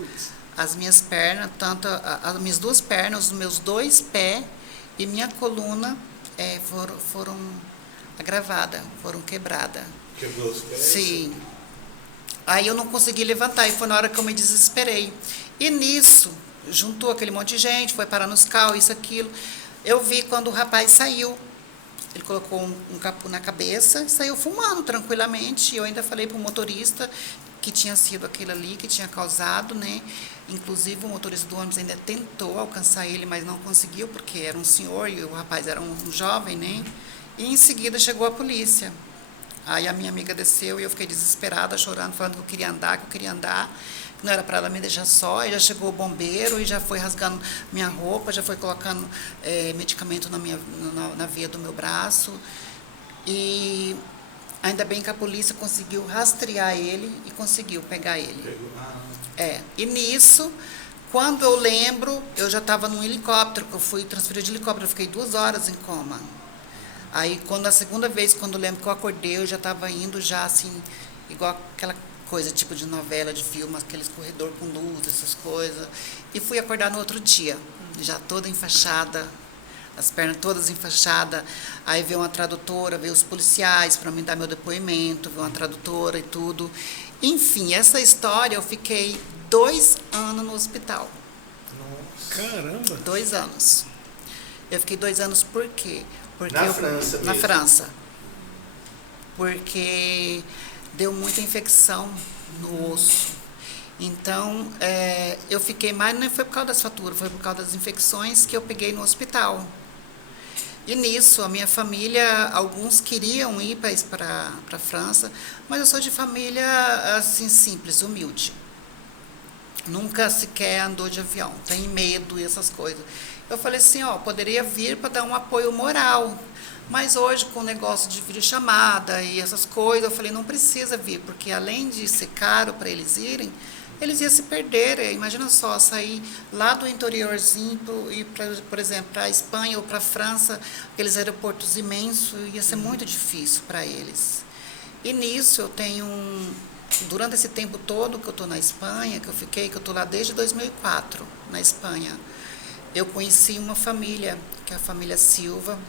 As minhas pernas, tanto as minhas duas pernas, os meus dois pés e minha coluna foram agravadas, foram quebradas. Quebrou os pés? Sim. Aí eu não consegui levantar, e foi na hora que eu me desesperei. E nisso, juntou aquele monte de gente, foi parar nos carros, isso, aquilo. Eu vi quando o rapaz saiu. Ele colocou um capu na cabeça e saiu fumando tranquilamente. E eu ainda falei para o motorista que tinha sido aquele ali que tinha causado, né? Inclusive o motorista do ônibus ainda tentou alcançar ele, mas não conseguiu, porque era um senhor e o rapaz era um jovem, né? E em seguida chegou a polícia. Aí a minha amiga desceu e eu fiquei desesperada, chorando, falando que eu queria andar, que não era para ela me deixar só. E já chegou o bombeiro e já foi rasgando minha roupa, já foi colocando medicamento na veia do meu braço. E ainda bem que a polícia conseguiu rastrear ele e conseguiu pegar ele. E nisso, quando eu lembro, eu já estava num helicóptero, que eu fui transferida de helicóptero, eu fiquei 2 horas em coma. Aí, a segunda vez, quando eu lembro que eu acordei, eu já estava indo já assim, igual aquela coisa tipo de novela, de filme, aqueles corredor com luz, essas coisas. E fui acordar no outro dia, já toda enfaixada, as pernas todas enfaixadas. Aí veio uma tradutora, veio os policiais para me dar meu depoimento, veio uma tradutora e tudo. Enfim, essa história eu fiquei 2 anos no hospital. Nossa. Caramba! 2 anos. Eu fiquei 2 anos por quê? Porque França na mesmo? França. Porque deu muita infecção no osso. Então, eu fiquei mais, não foi por causa das fraturas, foi por causa das infecções que eu peguei no hospital. E nisso, a minha família, alguns queriam ir para a França, mas eu sou de família, assim, simples, humilde. Nunca sequer andou de avião, tem medo e essas coisas. Eu falei assim, poderia vir para dar um apoio moral, mas hoje com o negócio de videochamada e essas coisas, eu falei, não precisa vir, porque além de ser caro para eles irem, eles iam se perder. Imagina só, sair lá do interiorzinho e ir, por exemplo, para a Espanha ou para a França, aqueles aeroportos imensos, ia ser muito difícil para eles. E nisso eu tenho durante esse tempo todo que eu estou na Espanha, que eu estou lá desde 2004, na Espanha, eu conheci uma família, que é a família Silva.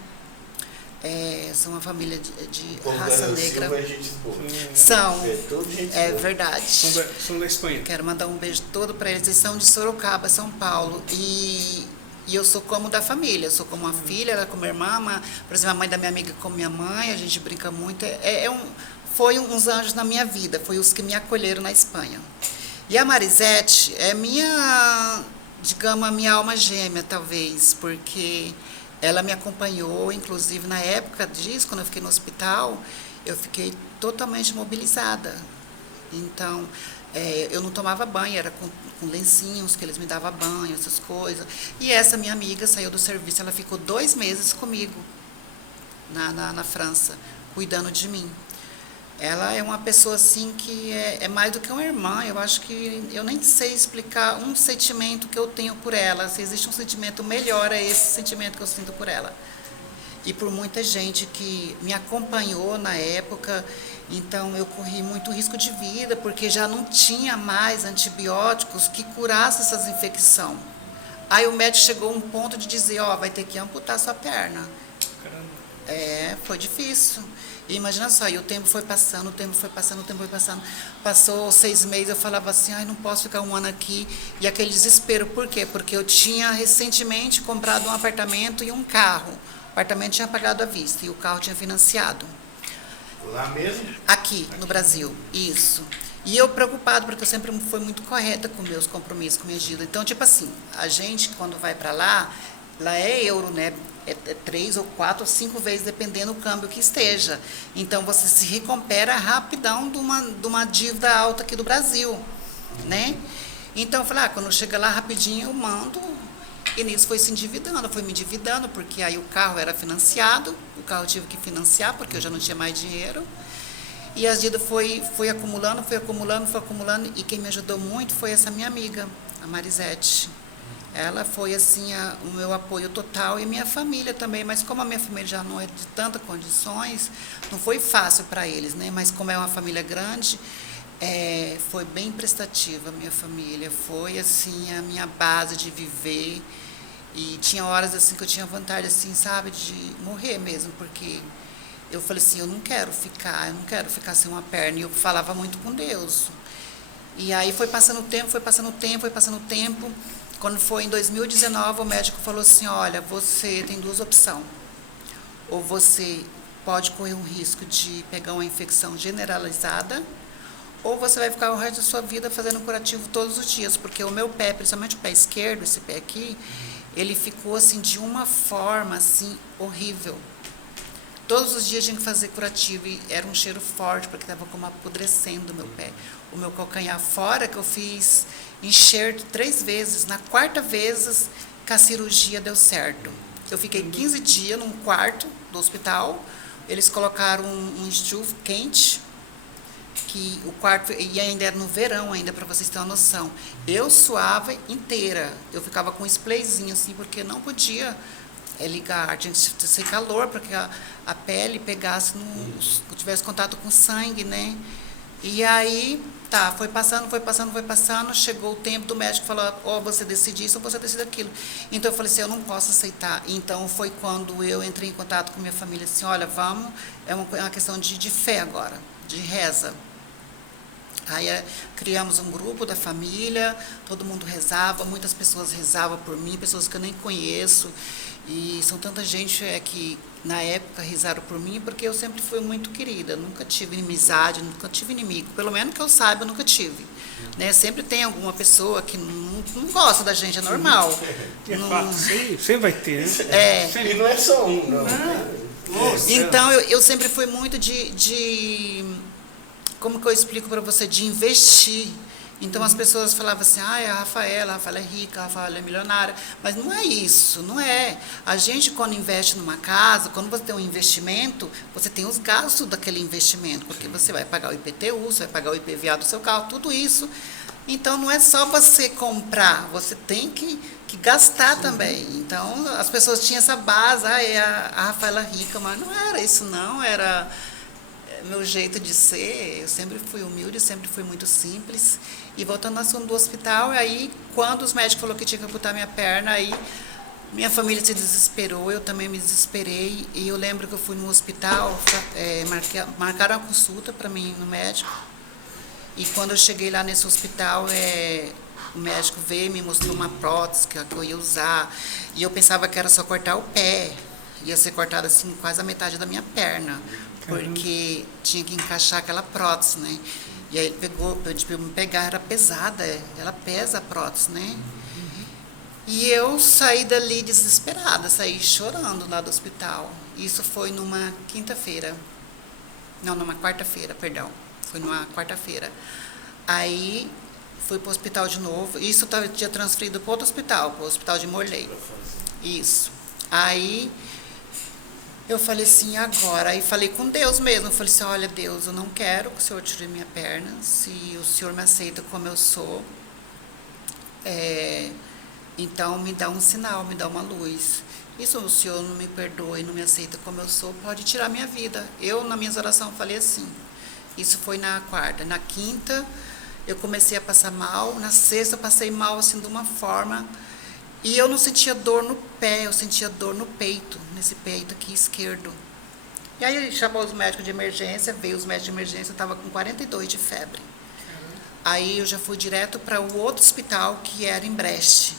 São uma família de raça negra. Silva é gente boa. São, Tudo gente boa. verdade. São da Espanha. Quero mandar um beijo todo para eles. Eles são de Sorocaba, São Paulo. E E eu sou como da família, eu sou como uma filha, ela é como irmã, por exemplo, a mãe da minha amiga é como minha mãe, a gente brinca muito. Foi uns anjos na minha vida, foi os que me acolheram na Espanha. E a Marisete é digamos, a minha alma gêmea, talvez, porque ela me acompanhou, inclusive na época disso, quando eu fiquei no hospital, eu fiquei totalmente mobilizada. Então, eu não tomava banho, era com lencinhos que eles me davam banho, essas coisas. E essa minha amiga saiu do serviço, ela ficou 2 meses comigo na França, cuidando de mim. Ela é uma pessoa assim que é mais do que uma irmã. Eu acho que eu nem sei explicar um sentimento que eu tenho por ela. Se existe um sentimento melhor, é esse sentimento que eu sinto por ela. E por muita gente que me acompanhou na época. Então eu corri muito risco de vida, porque já não tinha mais antibióticos que curassem essas infecções. Aí o médico chegou a um ponto de dizer, vai ter que amputar sua perna. Caramba. Foi difícil. E imagina só, e o tempo foi passando, o tempo foi passando, o tempo foi passando. Passou 6 meses, eu falava assim, não posso ficar 1 ano aqui. E aquele desespero, por quê? Porque eu tinha recentemente comprado um apartamento e um carro. O apartamento tinha pagado à vista e o carro tinha financiado. Lá mesmo? Aqui, no Brasil, isso. E eu preocupado, porque eu sempre fui muito correta com meus compromissos, com minha dívida. Então, tipo assim, a gente, quando vai para lá é euro, né? É 3 ou 4 ou 5 vezes, dependendo do câmbio que esteja. Então, você se recupera rapidão de uma dívida alta aqui do Brasil, né? Então, eu falei, quando chega lá rapidinho, eu mando. E nisso foi se endividando, foi me endividando, porque aí o carro era financiado, o carro eu tive que financiar, porque eu já não tinha mais dinheiro. E as dívidas foi acumulando, e quem me ajudou muito foi essa minha amiga, a Marisete. Ela foi, assim, o meu apoio total, e minha família também, mas como a minha família já não é de tantas condições, não foi fácil para eles, né? Mas como é uma família grande, foi bem prestativa a minha família, foi, assim, a minha base de viver, e tinha horas, assim, que eu tinha vontade, assim, sabe, de morrer mesmo, porque eu falei assim, eu não quero ficar sem uma perna, e eu falava muito com Deus. E aí foi passando o tempo. Quando foi em 2019, o médico falou assim, olha, você tem 2 opções. Ou você pode correr um risco de pegar uma infecção generalizada, ou você vai ficar o resto da sua vida fazendo curativo todos os dias, porque o meu pé, principalmente o pé esquerdo, esse pé aqui, ele ficou assim de uma forma assim horrível. Todos os dias tinha que fazer curativo e era um cheiro forte, porque estava como apodrecendo o meu pé. O meu calcanhar fora, que eu fiz enxerto 3 vezes, na 4ª vez que a cirurgia deu certo. Eu fiquei 15 dias num quarto do hospital, eles colocaram um estufo quente, que o quarto, e ainda era no verão ainda, para vocês terem uma noção. Eu suava inteira, eu ficava com um sprayzinho assim, porque não podia ligar, tinha que ser calor, para que a pele pegasse, tivesse contato com sangue, né? E aí, foi passando, chegou o tempo do médico falou, ou você decide isso ou você decide aquilo. Então eu falei assim, eu não posso aceitar. Então foi quando eu entrei em contato com minha família, assim, olha, vamos, é uma questão de fé agora, de reza. Aí criamos um grupo da família, todo mundo rezava, muitas pessoas rezavam por mim, pessoas que eu nem conheço. E são tanta gente que na época rezaram por mim, porque eu sempre fui muito querida, nunca tive inimizade, nunca tive inimigo, pelo menos que eu saiba, eu nunca tive. Né? Sempre tem alguma pessoa que não gosta da gente, é normal. Sempre vai ter, né? E não é só um, não. Então eu sempre fui muito como que eu explico para você, de investir. Então as pessoas falavam assim, a Rafaela é rica, a Rafaela é milionária, mas não é isso, não é. A gente quando investe numa casa, quando você tem um investimento, você tem os gastos daquele investimento, porque você vai pagar o IPTU, você vai pagar o IPVA do seu carro, tudo isso. Então não é só você comprar, você tem que gastar também. Então as pessoas tinham essa base, a Rafaela é rica, mas não era isso não, era meu jeito de ser. Eu sempre fui humilde, sempre fui muito simples. E voltando ao assunto do hospital, aí quando os médicos falaram que tinha que amputar minha perna, aí minha família se desesperou, eu também me desesperei. E eu lembro que eu fui no hospital, marcaram a consulta para mim no médico. E quando eu cheguei lá nesse hospital, o médico veio e me mostrou uma prótese que eu ia usar. E eu pensava que era só cortar o pé. Ia ser cortada assim quase a metade da minha perna. Porque tinha que encaixar aquela prótese, né? E aí ele pediu para me pegar, era pesada, ela pesa a prótese, né? E eu saí dali desesperada, saí chorando lá do hospital. Isso foi numa quinta-feira. Não, numa quarta-feira, perdão. Foi numa quarta-feira. Aí fui para o hospital de novo. Isso eu tinha transferido para outro hospital, para o hospital de Morley. Isso. Aí eu falei assim, agora? Aí falei com Deus mesmo. Eu falei assim, olha, Deus, eu não quero que o Senhor tire minha perna. Se o Senhor me aceita como eu sou, então me dá um sinal, me dá uma luz. E se o Senhor não me perdoa e não me aceita como eu sou, pode tirar minha vida. Eu, nas minhas orações, falei assim. Isso foi na quarta. Na quinta, eu comecei a passar mal. Na sexta, eu passei mal, assim, de uma forma. E eu não sentia dor no pé, eu sentia dor no peito, nesse peito aqui esquerdo. E aí ele chamou os médicos de emergência, veio os médicos de emergência, eu estava com 42 de febre. Aí eu já fui direto para o outro hospital, que era em Brest.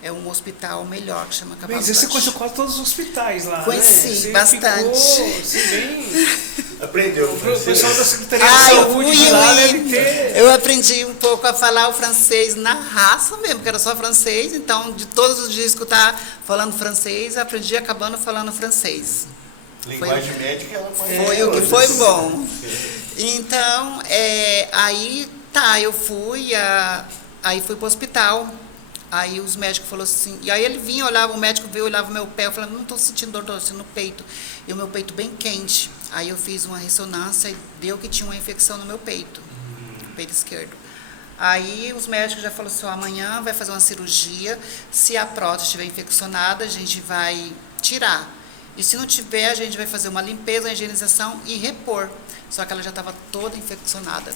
É um hospital melhor, que chama Cavalo Mas você Baixo. conheceu quase todos os hospitais lá, Conheci, né? Você bastante. Ficou, assim, bem... Aprendeu O francês. pessoal da Secretaria de Saúde de lá deve ter... Eu aprendi um pouco a falar o francês na raça mesmo, que era só francês. Então, de todos os dias que eu estava falando francês, eu aprendi acabando falando francês. Linguagem médica, ela Foi o que foi bom. Então, aí eu fui, aí fui para o hospital. Aí os médicos falaram assim, e aí ele vinha, olhava, o médico veio, olhava o meu pé, eu falei, não estou sentindo dor, estou sentindo no peito. E o meu peito bem quente. Aí eu fiz uma ressonância e deu que tinha uma infecção no meu peito, no peito esquerdo. Aí os médicos já falaram assim, amanhã vai fazer uma cirurgia, se a prótese estiver infeccionada, a gente vai tirar. E se não tiver, a gente vai fazer uma limpeza, uma higienização e repor. Só que ela já estava toda infeccionada.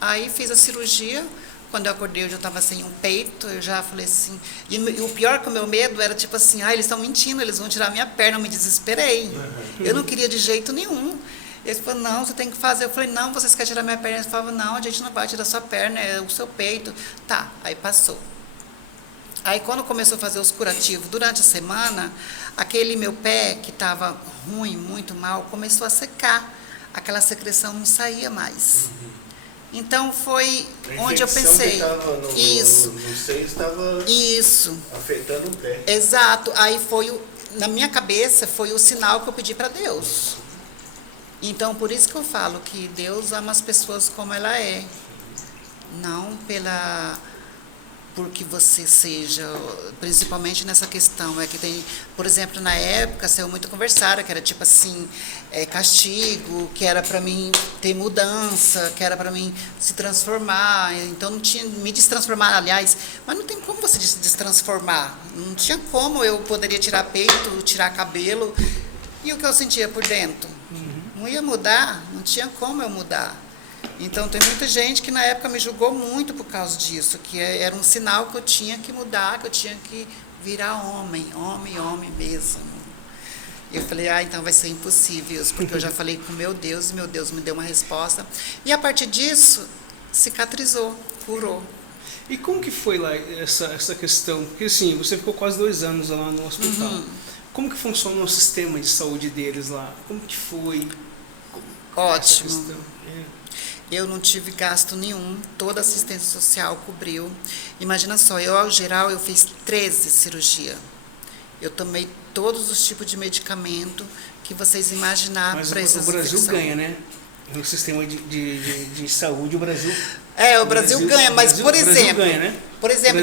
Aí fiz a cirurgia. Quando eu acordei, eu já estava sem um peito, eu já falei assim... E o pior que o meu medo era tipo assim, eles estão mentindo, eles vão tirar minha perna, eu me desesperei. Eu não queria de jeito nenhum. Eles falaram, não, você tem que fazer. Eu falei, não, vocês querem tirar minha perna? Eles falavam, não, a gente não vai tirar sua perna, é o seu peito. Tá, aí passou. Aí quando começou a fazer os curativos, durante a semana, aquele meu pé, que estava ruim, muito mal, começou a secar. Aquela secreção não saía mais. Então foi onde eu pensei. Isso. No seio estava Isso. afetando o pé. Exato. Aí foi na minha cabeça foi o sinal que eu pedi para Deus. Então por isso que eu falo que Deus ama as pessoas como ela é, não porque você seja, principalmente nessa questão, que tem, por exemplo, na época saiu muito conversada, que era tipo assim, castigo, que era para mim ter mudança, que era para mim se transformar, então não tinha, me destransformar, aliás, mas não tem como você destransformar, não tinha como eu poderia tirar peito, tirar cabelo, e o que eu sentia por dentro? Não ia mudar, não tinha como eu mudar. Então, tem muita gente que na época me julgou muito por causa disso, que era um sinal que eu tinha que mudar, que eu tinha que virar homem mesmo. Eu falei, então vai ser impossível isso, porque eu já falei com meu Deus, e meu Deus me deu uma resposta. E a partir disso, cicatrizou, curou. E como que foi lá essa questão? Porque assim, você ficou quase 2 anos lá no hospital. Como que funciona o sistema de saúde deles lá? Como que foi? Ótimo. Eu não tive gasto nenhum, toda a assistência social cobriu. Imagina só, ao geral, eu fiz 13 cirurgias. Eu tomei todos os tipos de medicamento que vocês imaginaram. Mas o Brasil ganha, né? No sistema de saúde, o Brasil... o Brasil ganha, mas por exemplo... Ganha, né? Por exemplo,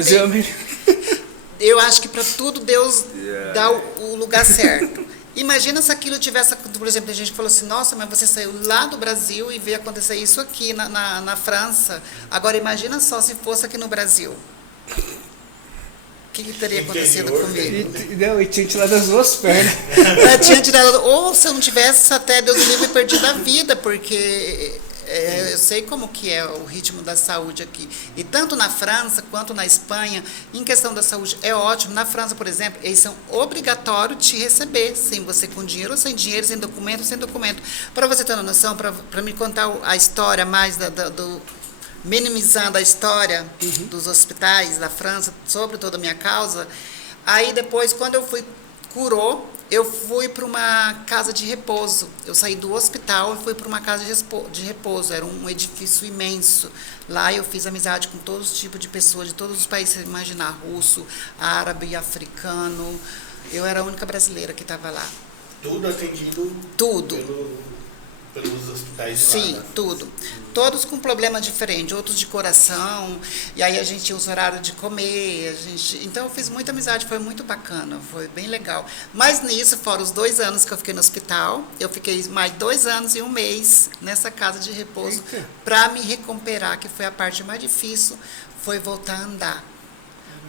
eu acho que para tudo Deus dá o lugar certo. Imagina se aquilo tivesse, por exemplo, tem gente que falou assim, nossa, mas você saiu lá do Brasil e veio acontecer isso aqui na França. Agora imagina só se fosse aqui no Brasil. O que teria acontecido comigo? E tinha tirado as 2 pernas. Tinha tirado, ou se eu não tivesse até Deus me livre perdido a vida, porque eu sei como que é o ritmo da saúde aqui. E tanto na França quanto na Espanha, em questão da saúde, é ótimo. Na França, por exemplo, eles são obrigatórios te receber, sem você com dinheiro ou sem dinheiro, sem documento. Para você ter uma noção, para me contar a história mais minimizando a história dos hospitais da França, sobretudo a minha causa. Aí depois, quando eu fui, curou, eu fui para uma casa de repouso. Eu saí do hospital e fui para uma casa de repouso. Era um edifício imenso. Lá eu fiz amizade com todos os tipos de pessoas, de todos os países, você imaginar, russo, árabe, africano. Eu era a única brasileira que estava lá. Tudo atendido Tudo. pelos hospitais de lá, Sim, né? tudo. Todos com problemas diferentes, outros de coração, e aí a gente tinha os horários de comer, então eu fiz muita amizade, foi muito bacana, foi bem legal. Mas nisso, fora os 2 anos que eu fiquei no hospital, eu fiquei mais 2 anos e 1 mês nessa casa de repouso para me recuperar, que foi a parte mais difícil, foi voltar a andar.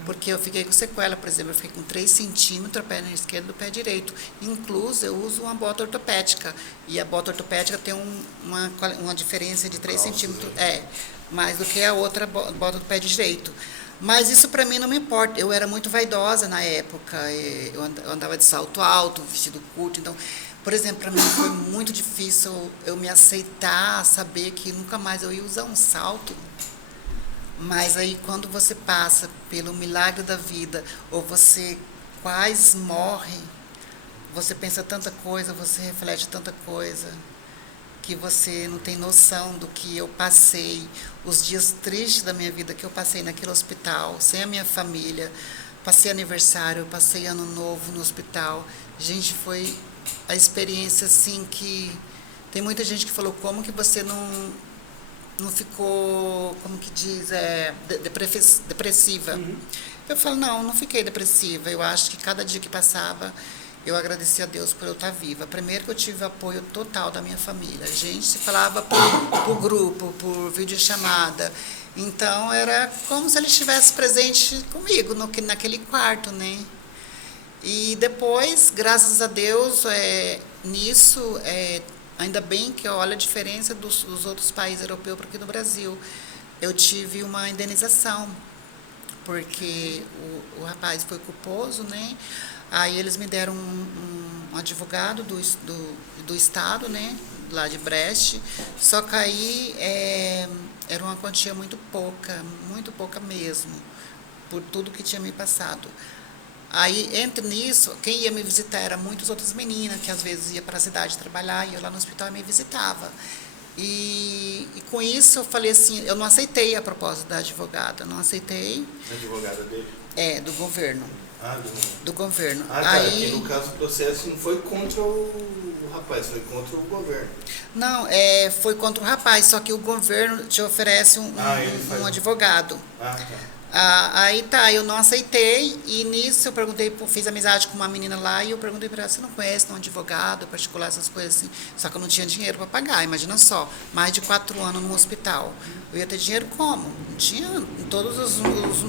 Porque eu fiquei com sequela, por exemplo, eu fiquei com 3 centímetros a perna esquerda do pé direito. Incluso, eu uso uma bota ortopédica. E a bota ortopédica tem uma diferença de 3 centímetros, mais do que a outra bota do pé direito. Mas isso para mim não me importa. Eu era muito vaidosa na época. Eu andava de salto alto, vestido curto. Então, por exemplo, para mim foi muito difícil eu me aceitar, saber que nunca mais eu ia usar um salto. Mas aí quando você passa pelo milagre da vida, ou você quase morre, você pensa tanta coisa, você reflete tanta coisa, que você não tem noção do que eu passei, os dias tristes da minha vida que eu passei naquele hospital, sem a minha família, passei aniversário, passei ano novo no hospital. Gente, foi a experiência assim que... Tem muita gente que falou, como que você não ficou, como que diz, depressiva. Eu falo, não fiquei depressiva. Eu acho que cada dia que passava, eu agradecia a Deus por eu estar viva. Primeiro que eu tive apoio total da minha família. A gente se falava por grupo, por videochamada. Então, era como se ele estivesse presente comigo naquele quarto, né? E depois, graças a Deus, nisso... Ainda bem que olha a diferença dos outros países europeus para aqui no Brasil. Eu tive uma indenização, porque o rapaz foi culposo, né? Aí eles me deram um advogado do estado, né? Lá de Brest. Só que aí era uma quantia muito pouca mesmo, por tudo que tinha me passado. Aí, entre nisso, quem ia me visitar eram muitas outras meninas, que às vezes ia para a cidade trabalhar, e eu lá no hospital me visitava. E com isso eu falei assim, eu não aceitei a proposta da advogada, não aceitei. A advogada dele? Do governo. Do governo. Tá, aí, aqui no caso o processo não foi contra o rapaz, foi contra o governo. Não, foi contra o rapaz, só que o governo te oferece um advogado. Tá. Aí tá, eu não aceitei, e nisso eu perguntei, fiz amizade com uma menina lá, e eu perguntei para ela, você não conhece um advogado particular, essas coisas assim? Só que eu não tinha dinheiro para pagar, imagina só, mais de 4 anos no hospital. Eu ia ter dinheiro como? Não tinha,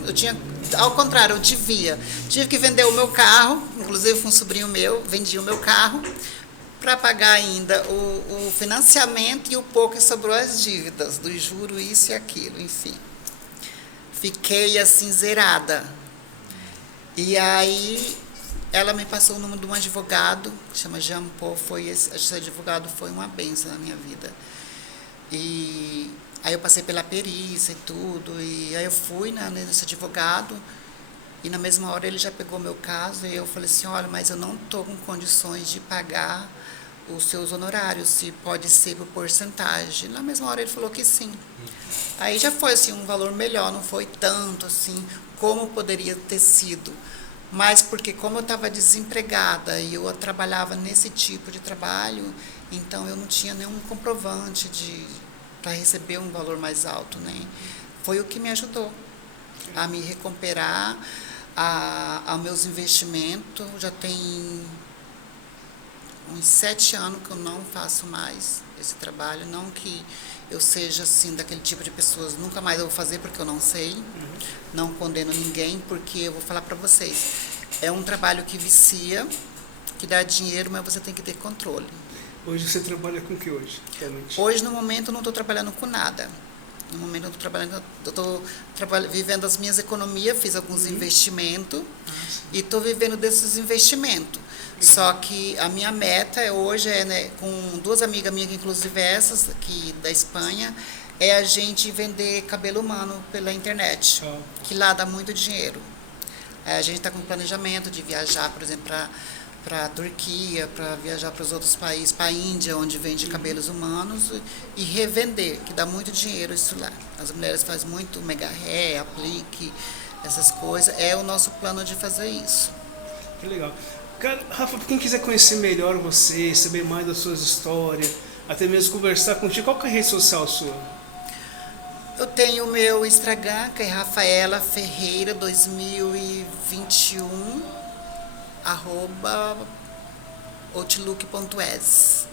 eu tinha, ao contrário, eu devia. Tive que vender o meu carro, inclusive com um sobrinho meu, vendi o meu carro, para pagar ainda o financiamento e o pouco que sobrou as dívidas, do juro, isso e aquilo, enfim. Fiquei assim, zerada. E aí, ela me passou o número de um advogado, que chama Jean Paul, esse advogado foi uma bênção na minha vida. E aí eu passei pela perícia e tudo, e aí eu fui nesse advogado, e na mesma hora ele já pegou meu caso, e eu falei assim, olha, mas eu não estou com condições de pagar os seus honorários, se pode ser por porcentagem. Na mesma hora ele falou que sim. Aí já foi assim, um valor melhor, não foi tanto assim como poderia ter sido. Mas porque como eu estava desempregada e eu trabalhava nesse tipo de trabalho, então eu não tinha nenhum comprovante para receber um valor mais alto, né? Foi o que me ajudou a me recuperar, a meus investimentos. Já tem uns 7 anos que eu não faço mais esse trabalho, não que eu seja assim daquele tipo de pessoas, nunca mais eu vou fazer porque eu não sei, não condeno ninguém, porque eu vou falar para vocês, é um trabalho que vicia, que dá dinheiro, mas você tem que ter controle. Hoje você trabalha com o que hoje? Realmente? Hoje, no momento, eu não estou trabalhando com nada. No momento, eu estou vivendo as minhas economias, fiz alguns investimentos e estou vivendo desses investimentos. Só que a minha meta hoje com 2 amigas minhas, inclusive essas aqui da Espanha, é a gente vender cabelo humano pela internet, que lá dá muito dinheiro. A gente está com planejamento de viajar, por exemplo, para a Turquia, para viajar para os outros países, para a Índia, onde vende cabelos humanos, e revender, que dá muito dinheiro isso lá. As mulheres fazem muito mega hair, aplique, essas coisas. É o nosso plano de fazer isso. Que legal. Cara, Rafa, para quem quiser conhecer melhor você, saber mais das suas histórias, até mesmo conversar contigo, qual que é a rede social sua? Eu tenho o meu Instagram, que é Rafaela Ferreira 2021, @outlook.es.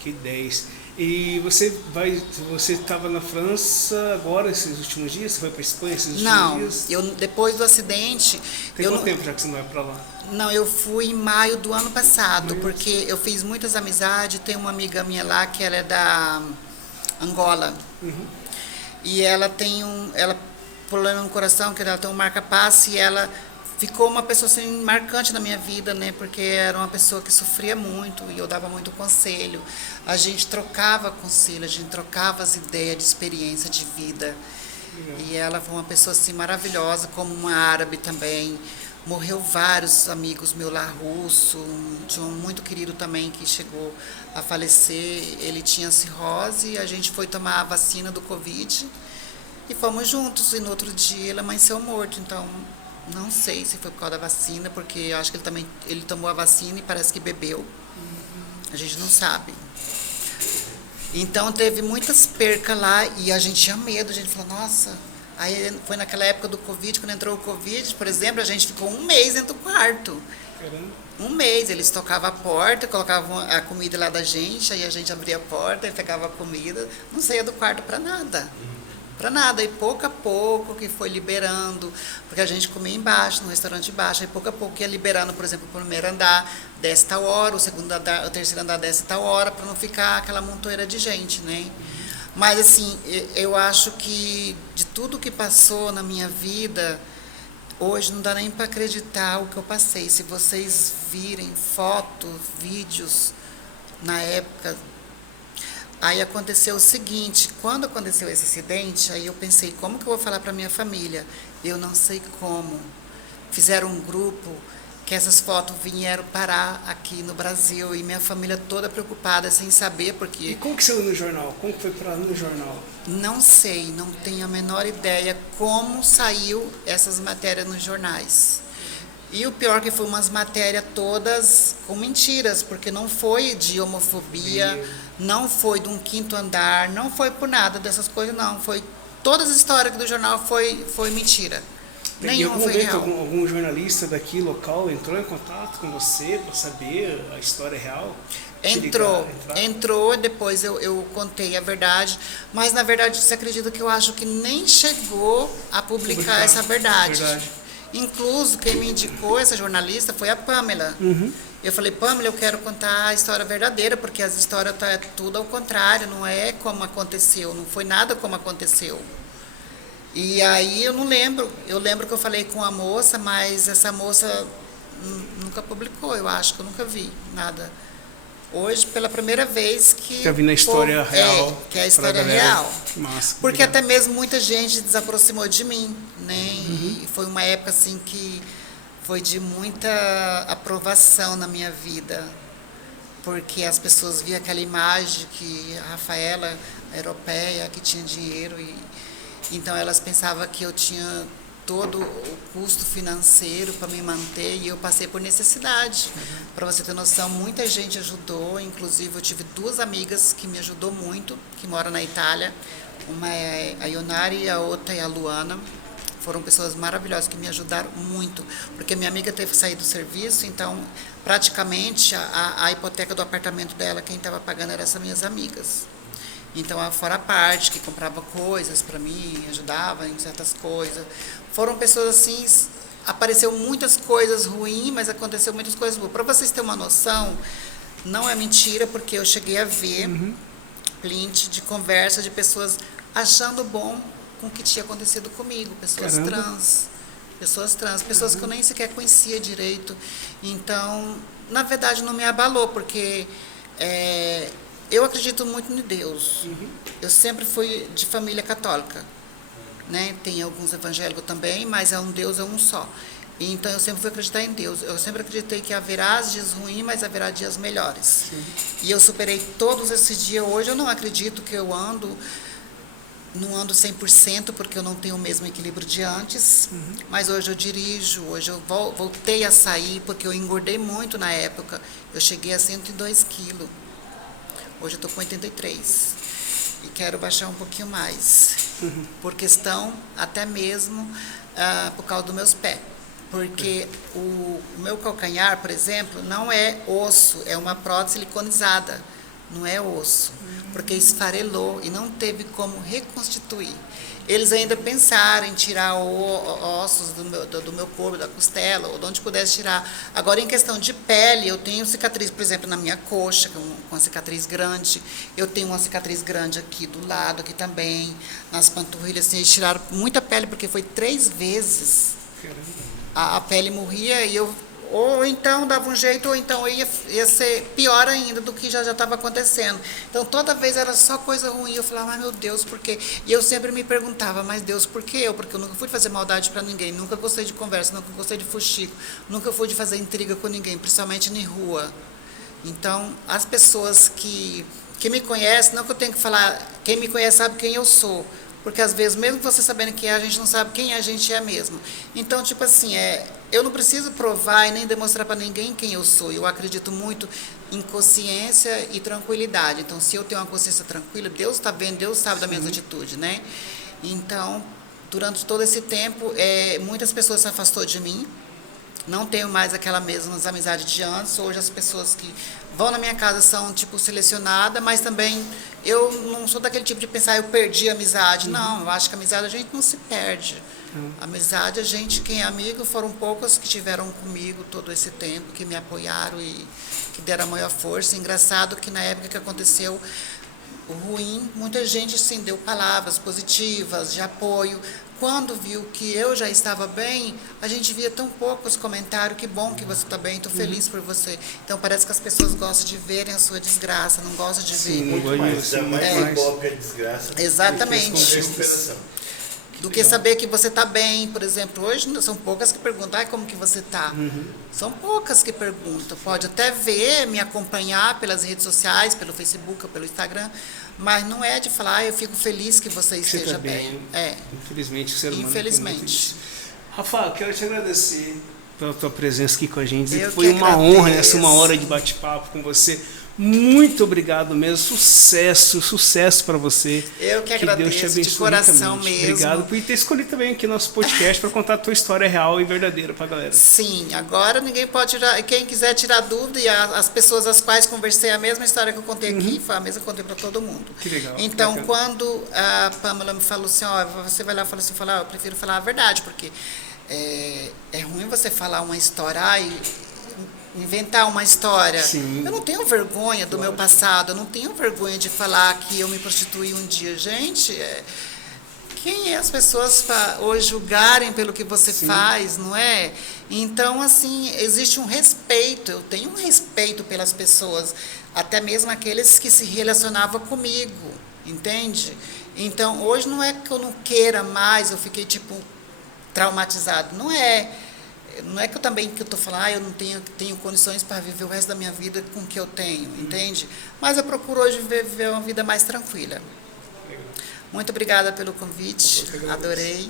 Que 10. E você estava na França agora, esses últimos dias? Você foi para Espanha esses últimos dias? Não, depois do acidente... Tem quanto tempo já que você não vai para lá? Não, eu fui em maio do ano passado, porque eu fiz muitas amizades. Tem uma amiga minha lá, que ela é da Angola. E ela tem ela problema no coração, que ela tem um marca-passe, e ela ficou uma pessoa assim, marcante na minha vida, né? Porque era uma pessoa que sofria muito e eu dava muito conselho. A gente trocava conselho, a gente trocava as ideias de experiência de vida. E ela foi uma pessoa assim maravilhosa, como uma árabe também. Morreu vários amigos meus lá, russo, tinha um muito querido também que chegou a falecer. Ele tinha cirrose e a gente foi tomar a vacina do Covid e fomos juntos. E no outro dia ele amanheceu morto, então não sei se foi por causa da vacina, porque eu acho que ele tomou a vacina e parece que bebeu. A gente não sabe. Então teve muitas percas lá e a gente tinha medo, a gente falou, nossa... Aí foi naquela época do Covid, quando entrou o Covid, por exemplo, a gente ficou um mês dentro do quarto. Caramba. Um mês, eles tocavam a porta, colocavam a comida lá da gente, aí a gente abria a porta e pegava a comida, não saía do quarto para nada. Para nada, e pouco a pouco que foi liberando, porque a gente comia embaixo, no restaurante embaixo, aí pouco a pouco ia liberando, por exemplo, o primeiro andar desce tal hora, o segundo andar, o terceiro andar desce tal hora, para não ficar aquela montoeira de gente, né? Mas, assim, eu acho que de tudo que passou na minha vida, hoje não dá nem para acreditar o que eu passei. Se vocês virem fotos, vídeos, na época... Aí aconteceu o seguinte, quando aconteceu esse acidente, aí eu pensei, como que eu vou falar para minha família? Eu não sei como. Fizeram um grupo que essas fotos vieram parar aqui no Brasil e minha família toda preocupada, sem saber, porque... E como que saiu no jornal? Como que foi para no jornal? Não sei, não tenho a menor ideia como saiu essas matérias nos jornais. E o pior que foi umas matérias todas com mentiras, porque não foi de homofobia, não foi de um quinto andar, não foi por nada dessas coisas, não. Foi todas as histórias do jornal foi mentira. Nenhuma foi real. Algum jornalista daqui local entrou em contato com você para saber a história real? Entrou, depois eu contei a verdade, mas na verdade você acredita que eu acho que nem chegou a publicar essa verdade. Incluso quem me indicou essa jornalista foi a Pamela. Eu falei, Pamela, eu quero contar a história verdadeira, porque as histórias é tudo ao contrário, não é como aconteceu, não foi nada como aconteceu. E aí eu não lembro, eu lembro que eu falei com a moça, mas essa moça nunca publicou, eu acho que eu nunca vi nada. Hoje, pela primeira vez que... Já vi na história real. Que é a história real. Que massa. Porque até mesmo muita gente desaproximou de mim, né? E foi uma época assim que foi de muita aprovação na minha vida. Porque as pessoas viam aquela imagem que a Rafaela, europeia, que tinha dinheiro. Então elas pensavam que eu tinha todo o custo financeiro para me manter e eu passei por necessidade. Para você ter noção, muita gente ajudou, inclusive eu tive duas amigas que me ajudou muito, que moram na Itália, uma é a Ionari e a outra é a Luana. Foram pessoas maravilhosas que me ajudaram muito, porque minha amiga teve que sair do serviço, então praticamente a hipoteca do apartamento dela, quem estava pagando eram essas minhas amigas. Então, fora a parte que comprava coisas para mim, ajudava em certas coisas. Foram pessoas assim, apareceu muitas coisas ruins, mas aconteceu muitas coisas boas. Para vocês terem uma noção, não é mentira, porque eu cheguei a ver print de conversa de pessoas achando bom com o que tinha acontecido comigo. Pessoas trans, pessoas que eu nem sequer conhecia direito. Então, na verdade, não me abalou, porque... Eu acredito muito em Deus. Eu sempre fui de família católica, né? Tem alguns evangélicos também, mas Deus é um só. Então eu sempre fui acreditar em Deus. Eu sempre acreditei que haverá dias ruins, mas haverá dias melhores. E eu superei todos esses dias. Hoje eu não acredito que eu não ando 100%, porque eu não tenho o mesmo equilíbrio de antes. Mas hoje eu dirijo, hoje eu voltei a sair, porque eu engordei muito na época. Eu cheguei a 102 quilos. Hoje eu estou com 83. E quero baixar um pouquinho mais. Por questão, até mesmo, por causa dos meus pés. Porque o meu calcanhar, por exemplo, não é osso, é uma prótese siliconizada, não é osso, porque esfarelou e não teve como reconstituir. Eles ainda pensaram em tirar ossos do meu corpo, da costela, ou de onde pudesse tirar. Agora, em questão de pele, eu tenho cicatriz, por exemplo, na minha coxa, com uma cicatriz grande. Eu tenho uma cicatriz grande aqui do lado, aqui também, nas panturrilhas. Assim, eles tiraram muita pele, porque foi 3 vezes. A pele morria e eu ou então dava um jeito, ou então ia ser pior ainda do que já estava acontecendo. Então toda vez era só coisa ruim. Eu falava, ai meu Deus, por quê? E eu sempre me perguntava, mas Deus, por que eu? Porque eu nunca fui fazer maldade para ninguém, nunca gostei de conversa, nunca gostei de fuxico, nunca fui de fazer intriga com ninguém, principalmente em rua. Então as pessoas que me conhecem, não que eu tenho que falar, quem me conhece sabe quem eu sou. Porque às vezes, mesmo você sabendo quem é, a gente não sabe quem a gente é mesmo. Então, tipo assim, eu não preciso provar e nem demonstrar para ninguém quem eu sou. Eu acredito muito em consciência e tranquilidade. Então, se eu tenho uma consciência tranquila, Deus está vendo, Deus sabe das minhas atitudes, né? Então, durante todo esse tempo, muitas pessoas se afastou de mim. Não tenho mais aquela mesma amizade de antes. Hoje as pessoas que vão na minha casa são, tipo, selecionadas, mas também eu não sou daquele tipo de pensar, eu perdi a amizade. Não, eu acho que a amizade a gente não se perde. Amizade, quem é amigo, foram poucas que tiveram comigo todo esse tempo, que me apoiaram e que deram a maior força. Engraçado que na época que aconteceu o ruim, muita gente, sim, deu palavras positivas, de apoio. Quando viu que eu já estava bem, a gente via tão poucos comentários, que bom que você está bem, estou feliz por você. Então parece que as pessoas gostam de verem a sua desgraça, não gostam de ver. Muito mais, dá mais ibope a desgraça. Exatamente. Do que saber que você está bem, por exemplo. Hoje são poucas que perguntam, como que você está? São poucas que perguntam. Pode até ver, me acompanhar pelas redes sociais, pelo Facebook ou pelo Instagram, mas não é de falar, eu fico feliz que você esteja bem. Infelizmente, o ser humano. Infelizmente. Rafael, quero te agradecer pela tua presença aqui com a gente. Eu Foi uma honra agradeço. uma hora de bate-papo com você. Muito obrigado mesmo. Sucesso para você. Eu que agradeço, Deus te abençoe de coração ricamente. mesmo. Obrigado por ter escolhido também aqui nosso podcast para contar a tua história real e verdadeira para a galera. Sim, agora ninguém pode tirar. Quem quiser tirar dúvida, e as pessoas às quais conversei, a mesma história que eu contei aqui, foi a mesma que eu contei para todo mundo. Que legal. Então, bacana. Quando a Pamela me falou assim, você vai lá e fala assim, eu prefiro falar a verdade, porque é ruim você falar uma história, inventar uma história. Sim. Eu não tenho vergonha do meu passado, eu não tenho vergonha de falar que eu me prostituí um dia. Gente, quem é as pessoas para hoje julgarem pelo que você faz, não é? Então, assim, existe um respeito, eu tenho um respeito pelas pessoas, até mesmo aqueles que se relacionavam comigo, entende? Então, hoje não é que eu não queira mais, eu fiquei, tipo, traumatizado, não é. Não é que eu também que eu estou falando, eu não tenho condições para viver o resto da minha vida com o que eu tenho, entende? Mas eu procuro hoje viver uma vida mais tranquila. Muito obrigada pelo convite, adorei.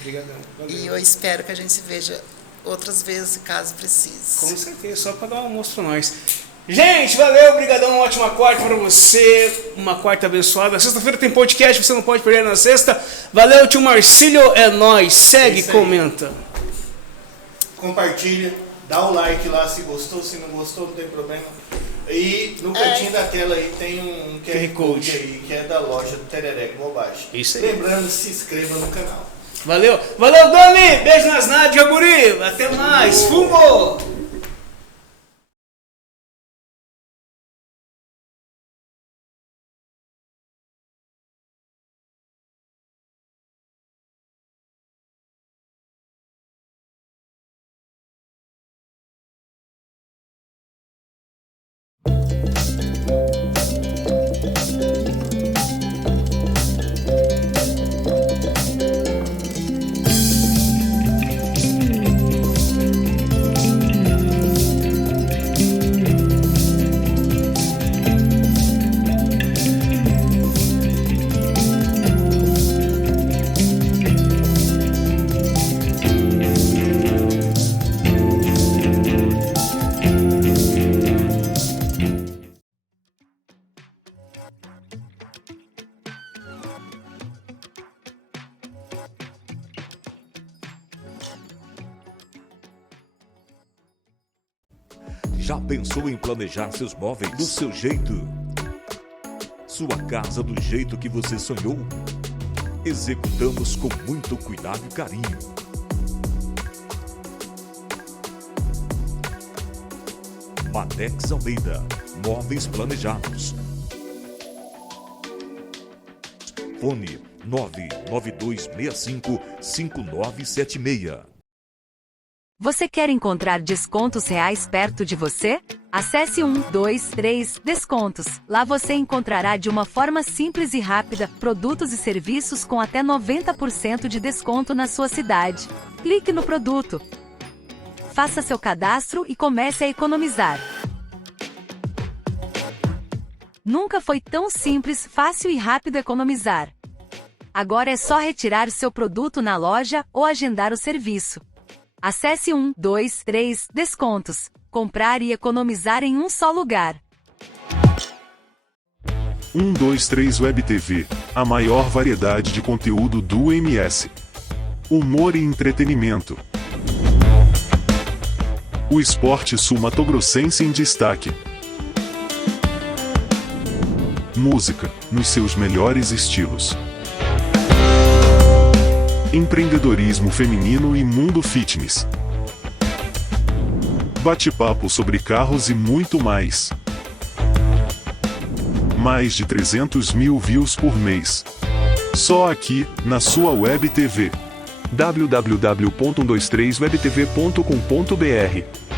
Obrigadão. E eu espero que a gente se veja outras vezes, caso precise. Com certeza, só para dar um almoço para nós. Gente, valeu, obrigadão, uma ótima quarta para você, uma quarta abençoada. Sexta-feira tem podcast, você não pode perder na sexta. Valeu, tio Marcílio, é nóis, segue, comenta. Compartilha, dá o like lá se gostou, se não gostou, não tem problema. E no cantinho da tela aí tem um QR Code aí, que é da loja do Tereré Bobagem. Isso aí. Lembrando, se inscreva no canal. Valeu, Dani, beijo nas nádegas, guri, até mais, fumo! Já pensou em planejar seus móveis do seu jeito? Sua casa do jeito que você sonhou? Executamos com muito cuidado e carinho. Madex Almeida, móveis planejados. Fone 992655976. Você quer encontrar descontos reais perto de você? Acesse 123 Descontos. Lá você encontrará de uma forma simples e rápida produtos e serviços com até 90% de desconto na sua cidade. Clique no produto. Faça seu cadastro e comece a economizar. Nunca foi tão simples, fácil e rápido economizar. Agora é só retirar seu produto na loja ou agendar o serviço. Acesse 123 Descontos. Comprar e economizar em um só lugar. 123 Web TV, a maior variedade de conteúdo do MS. Humor e entretenimento. O esporte sul-mato-grossense em destaque. Música, nos seus melhores estilos. Empreendedorismo feminino e mundo fitness. Bate-papo sobre carros e muito mais. Mais de 300 mil views por mês. Só aqui, na sua Web TV. www.123webtv.com.br